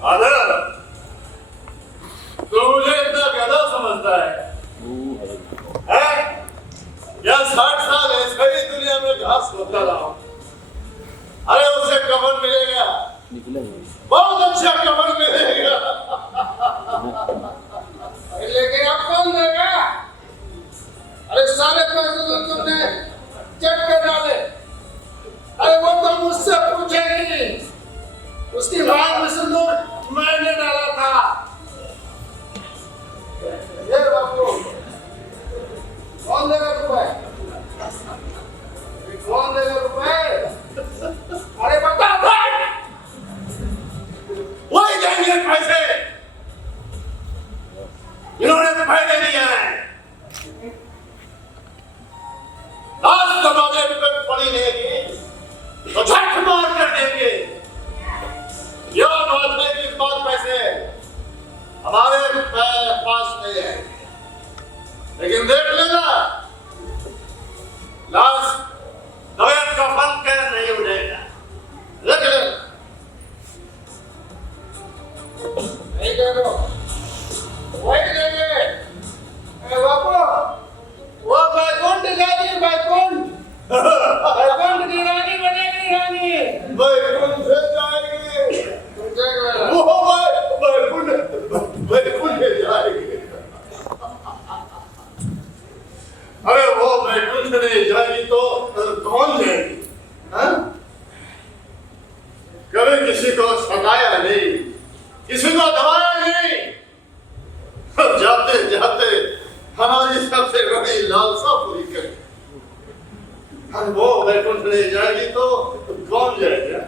आदर, तो मुझे इतना गधा समझता है? या 60 साल ऐसे ही दुनिया में घास होता रहा। अरे उसे कफन मिलेगा, बहुत अच्छा कफन मिलेगा। लेकिन अब कौन देगा? अरे सारे पैसे तो तुमने चेक कर डाले। अरे वो तो मुझसे पूछेगी, उसकी मांग में सिंदूर मैंने डाला था। ये बापू कौन देगा रुपए? कौन देगा रुपए? अरे बता दो। वही देंगे पैसे, इन्होंने तो फायदे नहीं आए। लास्ट दबाने पे पड़ी रहेगी तो झट मार कर देंगे। यह बात है कि इस बात पैसे हमारे पास नहीं है, लेकिन देख लेना लास्ट दवेद का फन कर नहीं उड़ेगा। देख लेना। नहीं करो, वही हमारी सबसे बड़ी लालसा पूरी करें। अरे वो वैकुंठ नहीं जाएगी तो कौन जाएगा?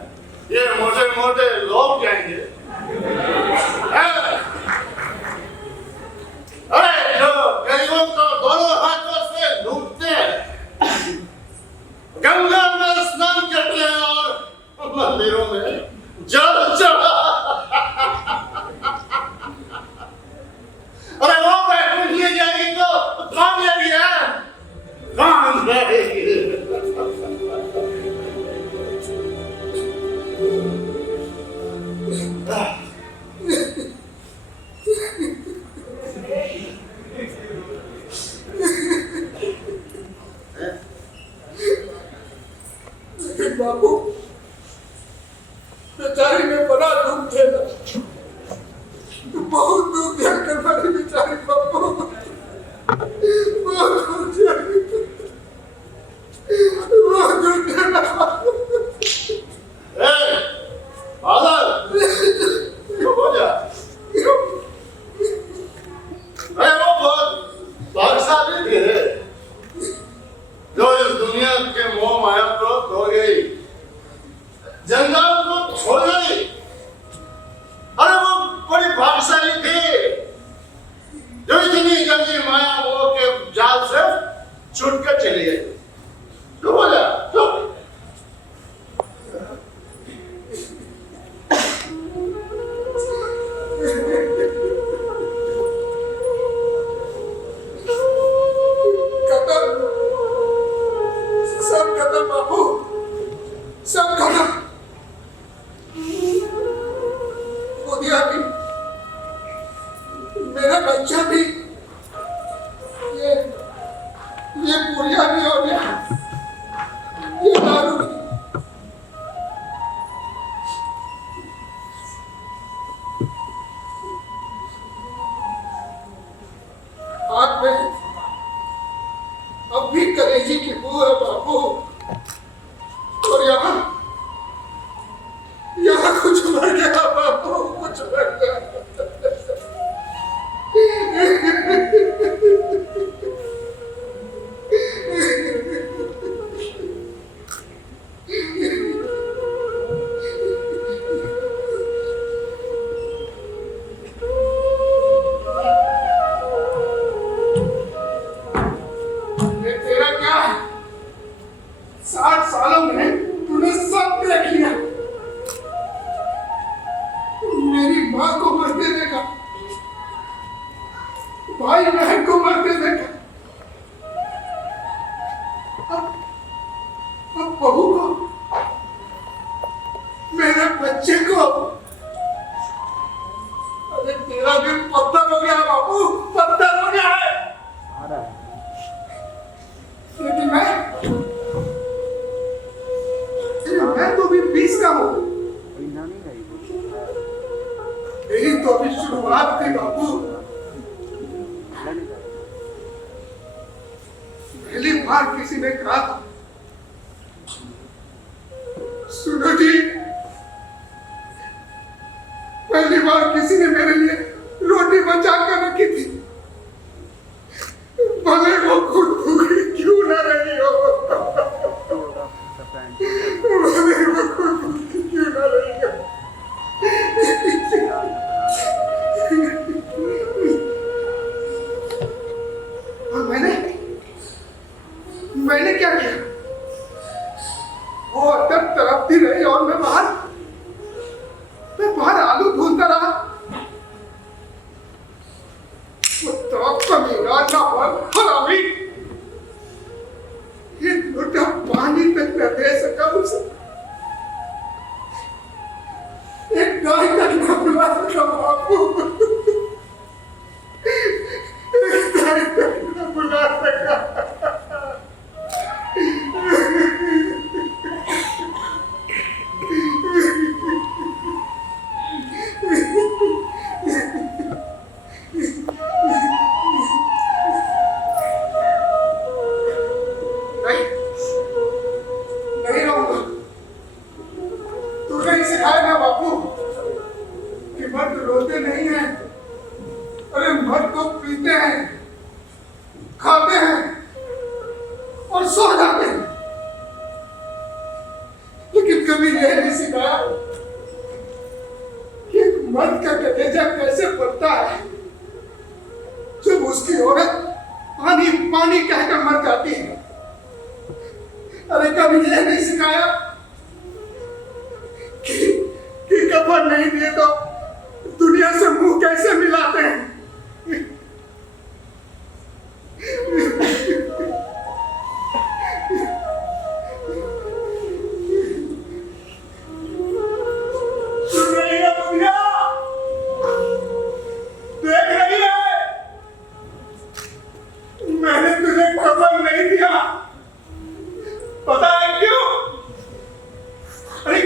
ये मोटे मोटे लोग जाएंगे। अरे जो गरीबों को दोनों हाथों से लूटते हैं, गंगा में स्नान करते हैं और मंदिरों में जल चढ़ा। अरे वो वैकुंठ ले जाएगी तो कौन जाएगी? कौन जाएगी? बाबू बेचारी में बड़ा दुख थे, बहुत दुख दिया कर बड़ी बेचारी बाबू, बहुत दुख दिया, बहुत दुख दिया। चुप हो जा। अरे वो बहुत भाग्यशाली थे जो इस दुनिया के मोह माया को खो गई, जंगल को छोड़ गई। अरे वो बड़ी भाग्यशाली थे जो इतनी जल्दी माया मोह के जाल से छूट कर चली गई। चुप हो जा, चुप। सब खत्म बाबू, सब खत्म। बुधिया भी, मेरा बच्चा भी, ये पूरिया भी हो गया, ये दारू भी। हाथ में अब भी कलेजी की बू है बाबू, और यहाँ कुछ मर गया बाबू, कुछ मर गया। तेरा क्या है? 60 सालों में तूने सब देख लिया। मेरी माँ को मरते देखा, भाई बहन को मरते देखा, अब बहू को, मेरे बच्चे को। अरे तेरा दिल पत्थर हो गया है बाबू, पत्थर हो गया है। लेकिन मैं तो भी 20 का हूँ। यही तो अभी शुरुआत थी बाबू। पहली बार किसी ने कहा था, सुनो जी, पहली बार किसी ने मेरे लिए रोटी बचा कर रखी थी, भले वो खुद भूखी क्यों न रही हो, भले वो खुद भूखी क्यों न रही हो। और मैंने क्या किया? वो अंदर तड़पती रही और मैं बाहर आलू भूनता रहा। वो तो कमीना हरामी, ये लोटा पानी तक न दे सका उसे, एक गाय तक न बुला सका बाबू, एक गाय तक न बुला सका। नहीं रहूंगा। तूने ही सिखाया ना बापू कि मर्द रोते नहीं हैं, अरे मर्द तो पीते हैं। खाते हैं और सो जाते हैं, लेकिन कभी यह नहीं सिखाया कि एक मर्द का कलेजा कैसे पड़ता है जब उसकी औरत पानी पानी कहकर मर जाती है। अरे कभी यह नहीं सिखाया कि कफन नहीं दिए तो दुनिया से मुंह कैसे मिलाते हैं। सुन रही है दुनिया? देख रही है? मैंने तुझे कफन नहीं दिया, पता है क्यों? अरे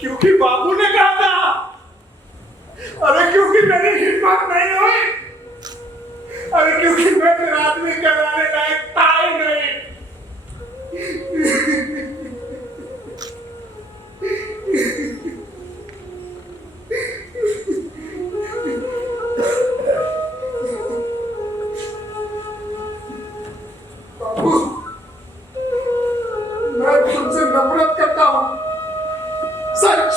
क्योंकि बाबू ने कहा था। अरे क्योंकि मेरी हिम्मत नहीं हुई। अरे क्योंकि मैं तेरा आदमी कराने लायक था ही नहीं। बाबू, मैं तुमसे नफरत करता हूँ, सच।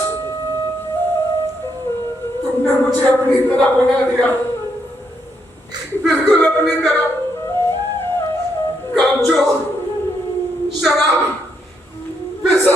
तुमने मुझे अपनी तरह बना दिया, बिल्कुल अपनी तरह। कामचोर, शराबी, पैसा।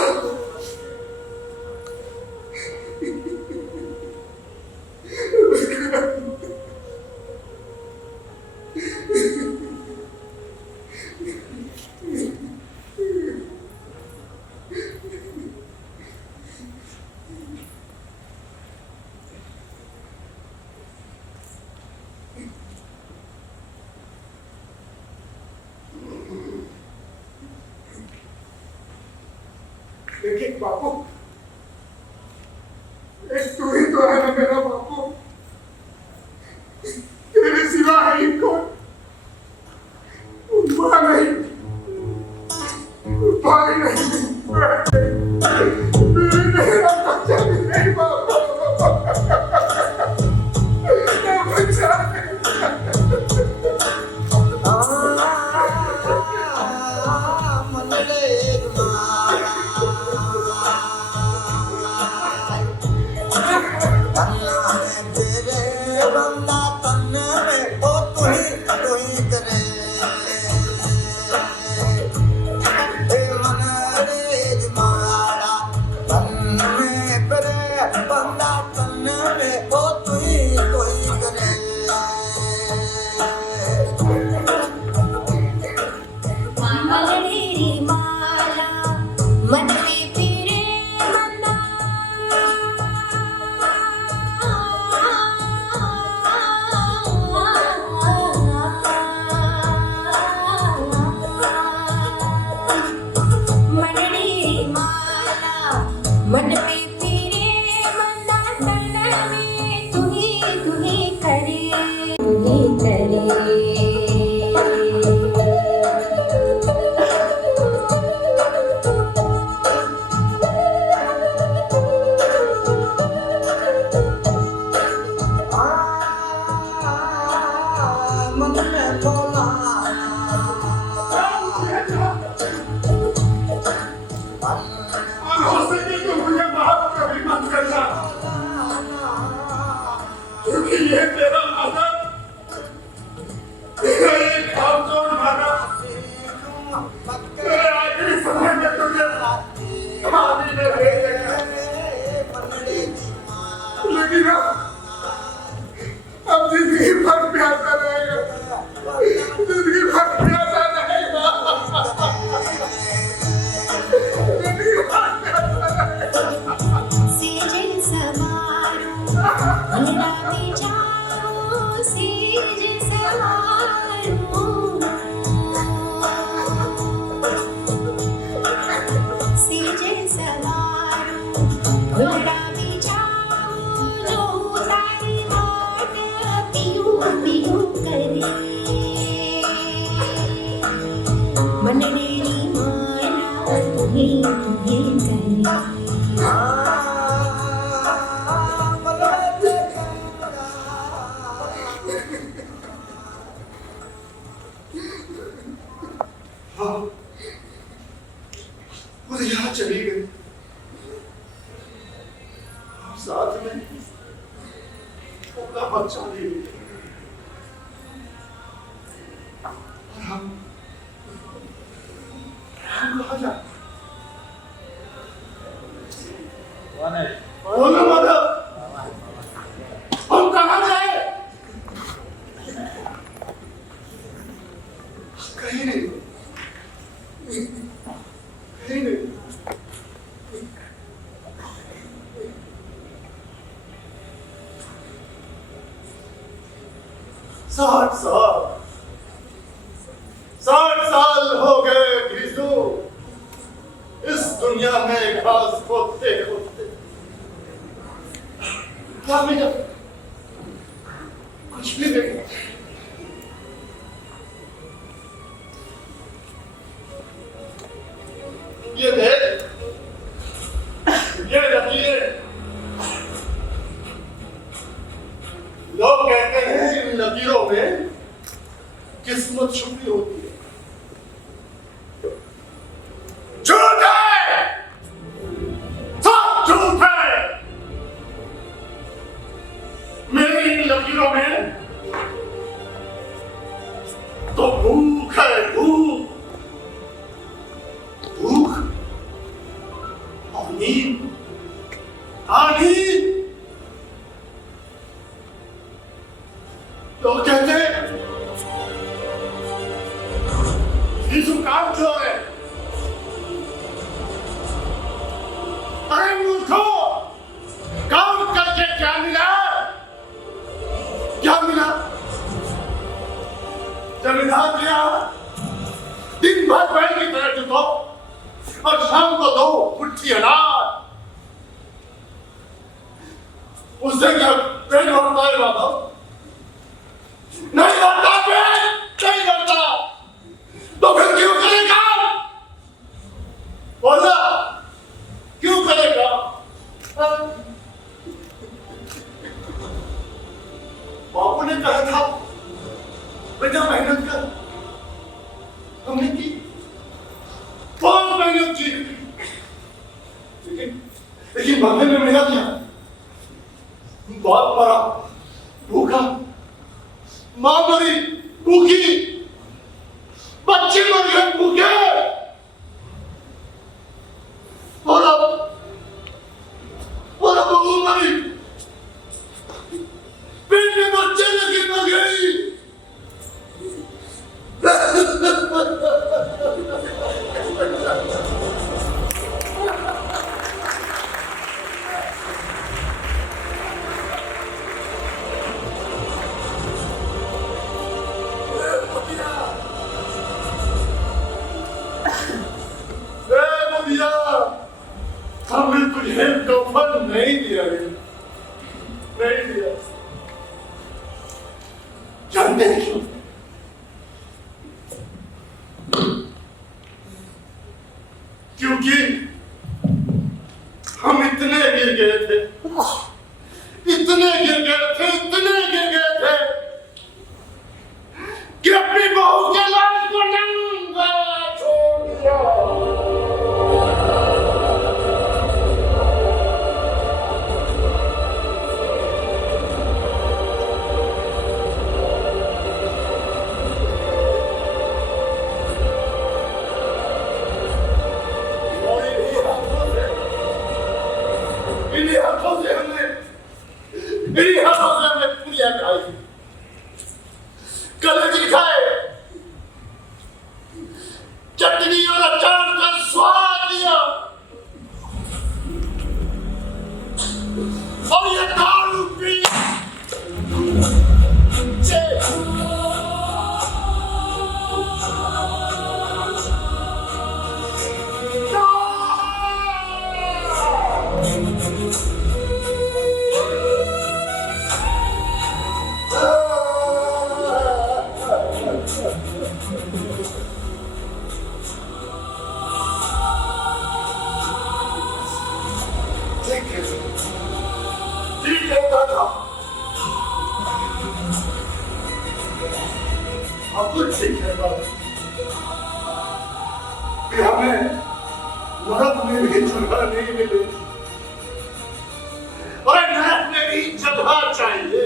लेकिन बापू, एक तू ही तो है ना मेरा बापू। तेरे सिवा है ही कौन? माँ नहीं, भाई नहीं, मेरा बच्चा भी नहीं बापू। बच्चा मन पे तेरे मन्ना तन में तू ही करे, तू ही करे। ये तेरा मदद, तेरा ये कामचोर माना, तेरे आखिरी समय में तुझे पानी में भेजेगा। लेकिन अब जिंदगी भर प्यासा रहेगा, जिंदगी भर प्यासा रहेगा, जिंदगी भर प्यासा रहेगा। सीजन समारो अंगराते जाओ, सीजन समारो, सीजन समारो अंगराते जाओ, जो तारी बात पियो पियो करे। मनडेरी माना तुम्हें करे। बचा ली हम कहाँ जाए? बोलो माधव, हम कहाँ जाए? कहीं नहीं, कहीं नहीं। 60 साल हो गए घिसू इस दुनिया में घास खोदते खोदते। क्या मिला? कुछ भी नहीं। ये देख, ये लकीरें, लोग कहते हैं इन लकीरों में किस्मत छुपी होती है। झूठ है, सब झूठ है। मेरी इन लकीरों में तो भूख है, भूख, भूख और नींद, नींद। लोग कहते हैं यीशु काम चोर है। अरे मूर्खो, काम करके क्या मिला? क्या मिला? जमींदार लिया, दिन भर बैल की तरह जुटो और शाम को दो मुट्ठी अनाज। उससे क्या पेट भरता है बाबा? नहीं भरता पेट, नहीं भरता। तो फिर क्यों करेगा? बोला क्यों करेगा? बापू ने कहा था बेटा मेहनत कर, हमने की, बहुत मेहनत की, लेकिन बदले में मिला क्या? बाप मरा भूखा, मां मरी भूखी, बच्चे मर गए भूखे, और अब बहू मरी, पेट में बच्चे लगे मर गई। हमने तुझे कफन नहीं दिया, नहीं दिया। जानते हैं क्यों? क्योंकि हम इतने गिर गए थे, इतने गिर गए थे, इतने गिर गए थे कि अपनी बहू के लाश को नंगा छोड़ दिया। मेरी हाथों से हमने पुड़िया खाई, कलेजी खाए, चटनी और अचार का स्वाद लिया, और ये दारू पी हमें नरक में भी जगह नहीं मिली, और नरक में भी जगह चाहिए।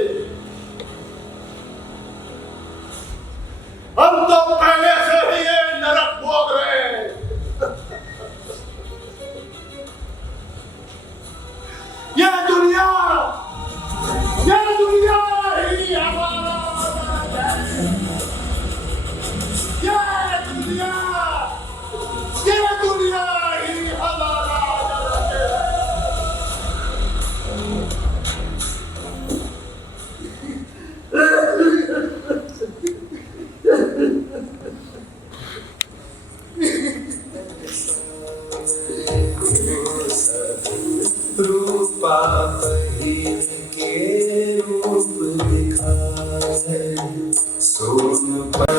दिखाए सोन पर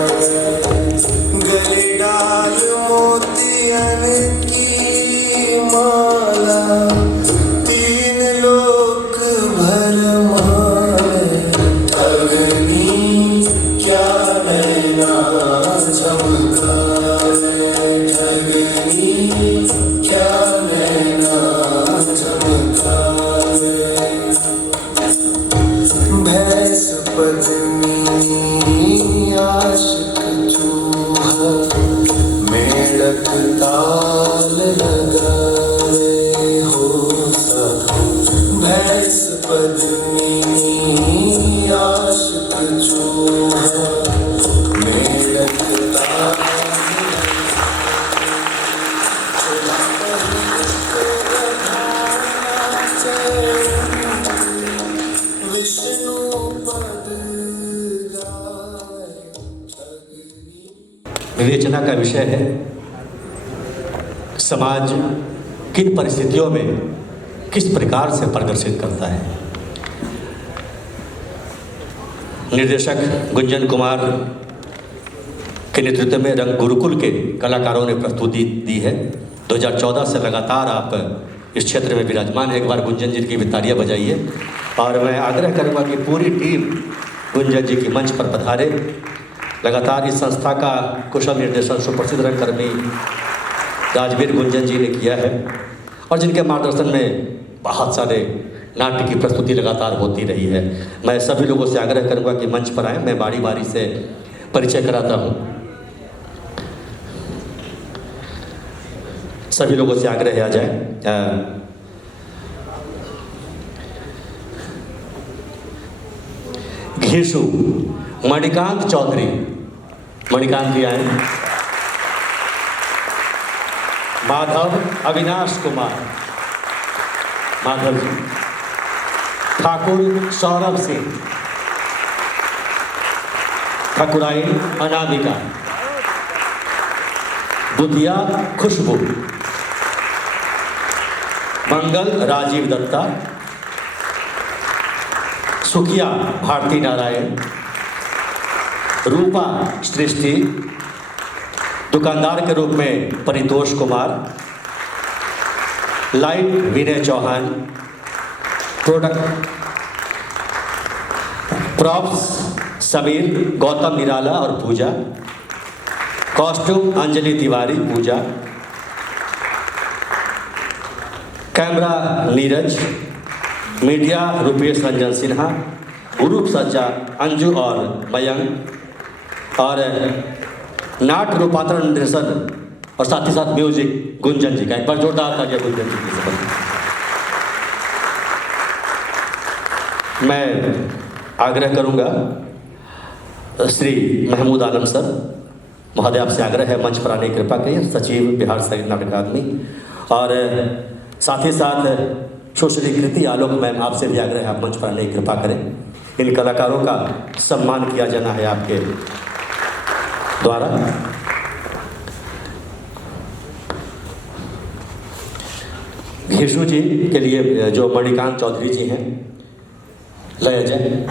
गले डाल मोतियन की माला तीन लोक भर माए अग्नि क्या नैना झमकाए अग्नि क्या नैना झमकाए भैंस पत्नी आशिक चूहा मेढ़क ताल लगाए हो सखा भैंस पत्नी आशिक चूहा मेढ़क ताल विष्णु पद लाए अग्नि। विवेचना का विषय है समाज किन परिस्थितियों में किस प्रकार से प्रदर्शित करता है। निर्देशक गुंजन कुमार के नेतृत्व में रंग गुरुकुल के कलाकारों ने प्रस्तुति दी है। 2014 से लगातार आप इस क्षेत्र में विराजमान है। एक बार गुंजन जी की भी तालियां बजाइए और मैं आग्रह करूंगा कि पूरी टीम गुंजन जी की मंच पर पधारे। लगातार इस संस्था का कुशल निर्देशन सुप्रसिद्ध रंगकर्मी राजवीर गुंजन जी ने किया है और जिनके मार्गदर्शन में बहुत सारे नाट्य की प्रस्तुति लगातार होती रही है। मैं सभी लोगों से आग्रह करूंगा कि मंच पर आएँ। मैं बारी बारी से परिचय कराता हूं। सभी लोगों से आग्रह है आ जाए। घीशु मणिकांत चौधरी, मणिकांत जी आए। माधव अविनाश कुमार, माधव जी। ठाकुर सौरभ सिंह, ठाकुराइन अनामिका, बुधिया खुशबू, मंगल राजीव दत्ता, सुखिया भारती नारायण, रूपा सृष्टि, दुकानदार के रूप में Paritosh Kumar, light Vinay Chauhan, product props Sameer, Gautam Nirala और Pooja, costume Anjali Tiwari Pooja, camera Neeraj, media Rupesh Ranjan Sinha, group सज्जा अंजू और मयंक और नाट्य रूपांतरण निर्देशन और साथ ही साथ म्यूजिक गुंजन जी का। एक बार जोरदार तालियां गुंजन जी की। मैं आग्रह करूंगा श्री महमूद आलम सर महोदय, आपसे आग्रह है मंच पर आने की कृपा करिए। सचिव बिहार संगीत नाटक अकादमी और साथ ही साथ सुश्री कृति आलोक मैम, आपसे भी आग्रह है आप मंच पर आने की कृपा करें। इन कलाकारों का सम्मान किया जाना है आपके द्वारा। घीशु जी के लिए जो मणिकांत चौधरी जी हैं, लय अजय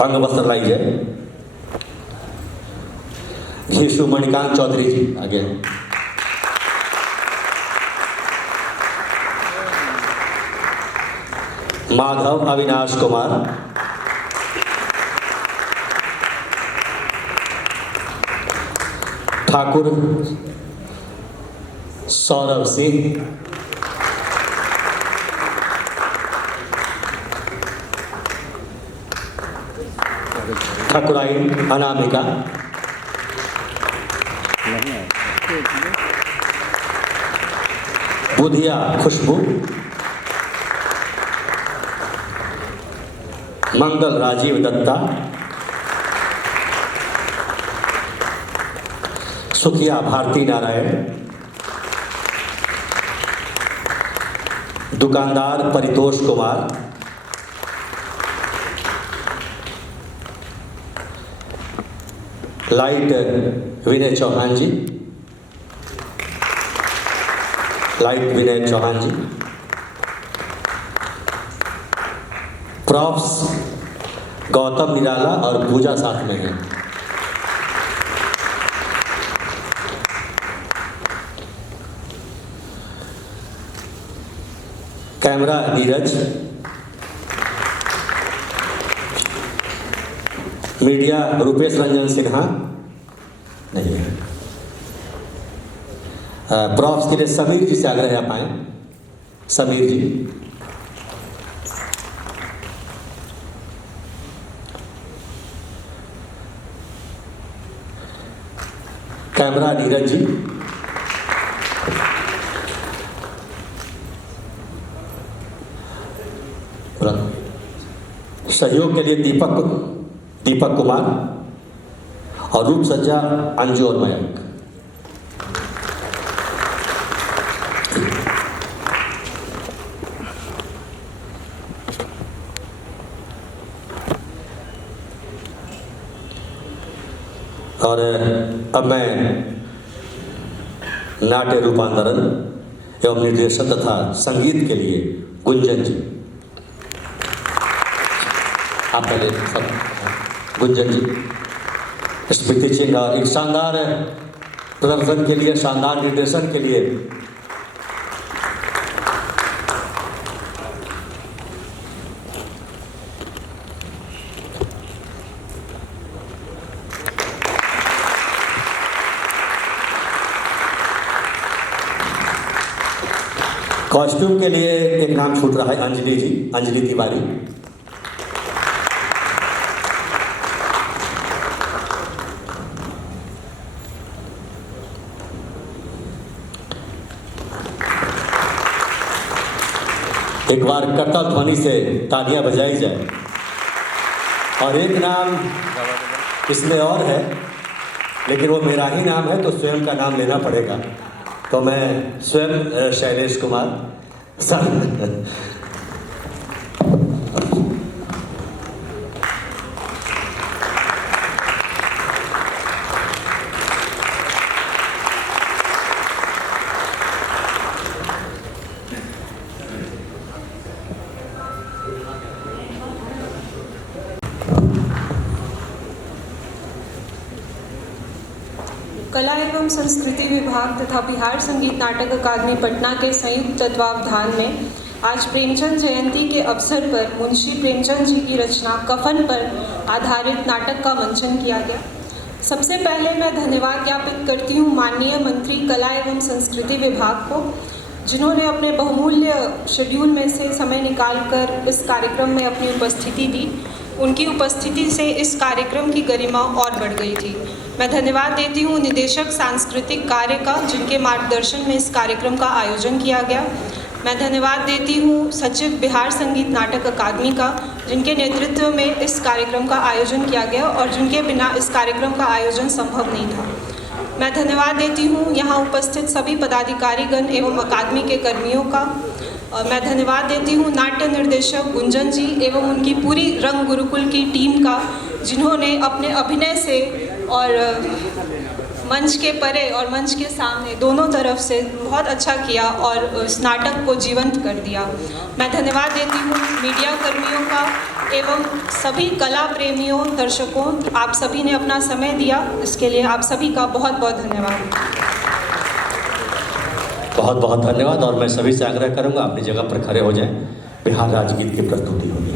अंग वस्त्र लाइए। घीशु मणिकांत चौधरी जी आगे। माधव अविनाश कुमार, ठाकुर सौरभ सिंह, ठाकुराइन अनामिका, बुधिया खुशबू, मंगल राजीव दत्ता, सुखिया भारती नारायण, दुकानदार परितोष कुमार, लाइट विनय चौहान जी, लाइट विनय चौहान जी, प्रॉप्स गौतम निराला और पूजा साथ में है। कैमरा नीरज, मीडिया रुपेश रंजन सिन्हा नहीं है। प्रॉप्स के लिए समीर जी से आग्रह आप आए। समीर जी, कैमरा नीरज जी, सहयोग के लिए दीपक कुमार और रूप सज्जा अंजू और मयंक। और अब मैं नाट्य रूपांतरण एवं निर्देशन तथा संगीत के लिए गुंजन जी, आप पहले सब गुंजन जी, स्मृति सिंह और एक शानदार प्रदर्शन के लिए, शानदार निर्देशन के लिए कॉस्ट्यूम के लिए एक नाम छूट रहा है, अंजलि जी, अंजलि तिवारी। एक बार करताल ध्वनि से तालियां बजाई जाए। और एक नाम इसमें और है, लेकिन वो मेरा ही नाम है तो स्वयं का नाम लेना पड़ेगा। तो मैं स्वयं शैलेश कुमार सर कला एवं संस्कृति विभाग तथा बिहार संगीत नाटक अकादमी पटना के संयुक्त तत्वावधान में आज प्रेमचंद जयंती के अवसर पर मुंशी प्रेमचंद जी की रचना कफन पर आधारित नाटक का मंचन किया गया। सबसे पहले मैं धन्यवाद ज्ञापित करती हूँ माननीय मंत्री कला एवं संस्कृति विभाग को, जिन्होंने अपने बहुमूल्य शेड्यूल में से समय निकालकर इस कार्यक्रम में अपनी उपस्थिति दी। उनकी उपस्थिति से इस कार्यक्रम की गरिमा और बढ़ गई थी। मैं धन्यवाद देती हूँ निदेशक सांस्कृतिक कार्य का, जिनके मार्गदर्शन में इस कार्यक्रम का आयोजन किया गया। मैं धन्यवाद देती हूँ सचिव बिहार संगीत नाटक अकादमी का, जिनके नेतृत्व में इस कार्यक्रम का आयोजन किया गया और जिनके बिना इस कार्यक्रम का आयोजन संभव नहीं था। मैं धन्यवाद देती हूँ यहाँ उपस्थित सभी पदाधिकारीगण एवं अकादमी के कर्मियों का। और मैं धन्यवाद देती हूँ नाट्य निर्देशक गुंजन जी एवं उनकी पूरी रंग गुरुकुल की टीम का, जिन्होंने अपने अभिनय से और मंच के परे और मंच के सामने दोनों तरफ से बहुत अच्छा किया और इस नाटक को जीवंत कर दिया। मैं धन्यवाद देती हूँ मीडिया कर्मियों का एवं सभी कला प्रेमियों, दर्शकों, आप सभी ने अपना समय दिया, इसके लिए आप सभी का बहुत बहुत धन्यवाद। बहुत बहुत धन्यवाद। और मैं सभी से आग्रह करूंगा अपनी जगह पर खड़े हो जाएं, बिहार राजगीत की प्रस्तुति होगी।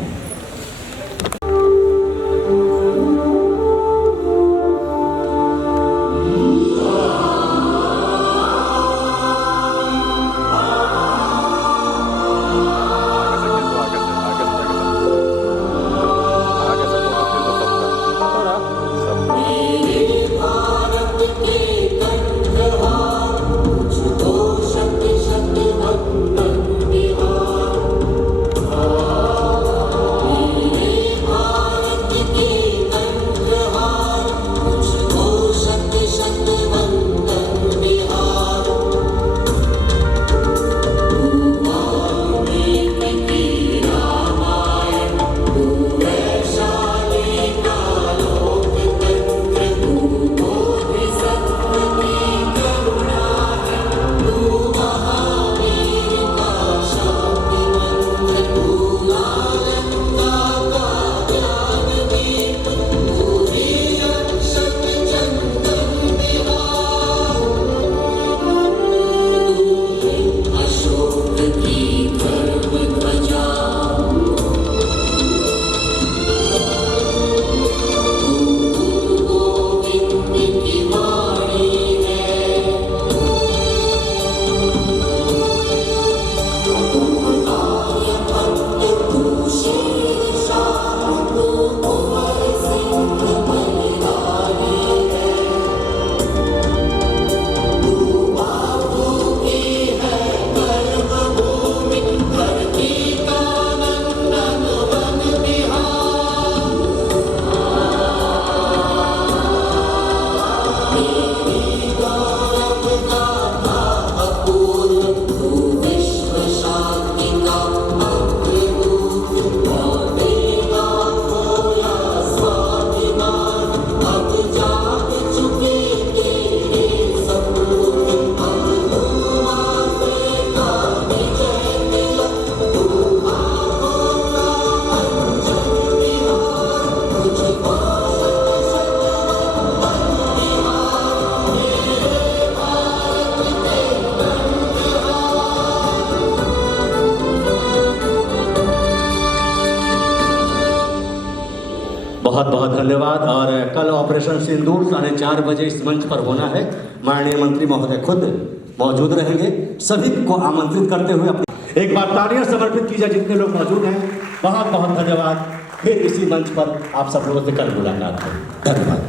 बहुत बहुत धन्यवाद। और कल ऑपरेशन सिंदूर 4:30 बजे इस मंच पर होना है। माननीय मंत्री महोदय खुद मौजूद रहेंगे। सभी को आमंत्रित करते हुए अपनी एक बार तालियां समर्पित की जाए जितने लोग मौजूद हैं। बहुत बहुत धन्यवाद। फिर इसी मंच पर आप सब लोगों से कल मुलाकात है। धन्यवाद।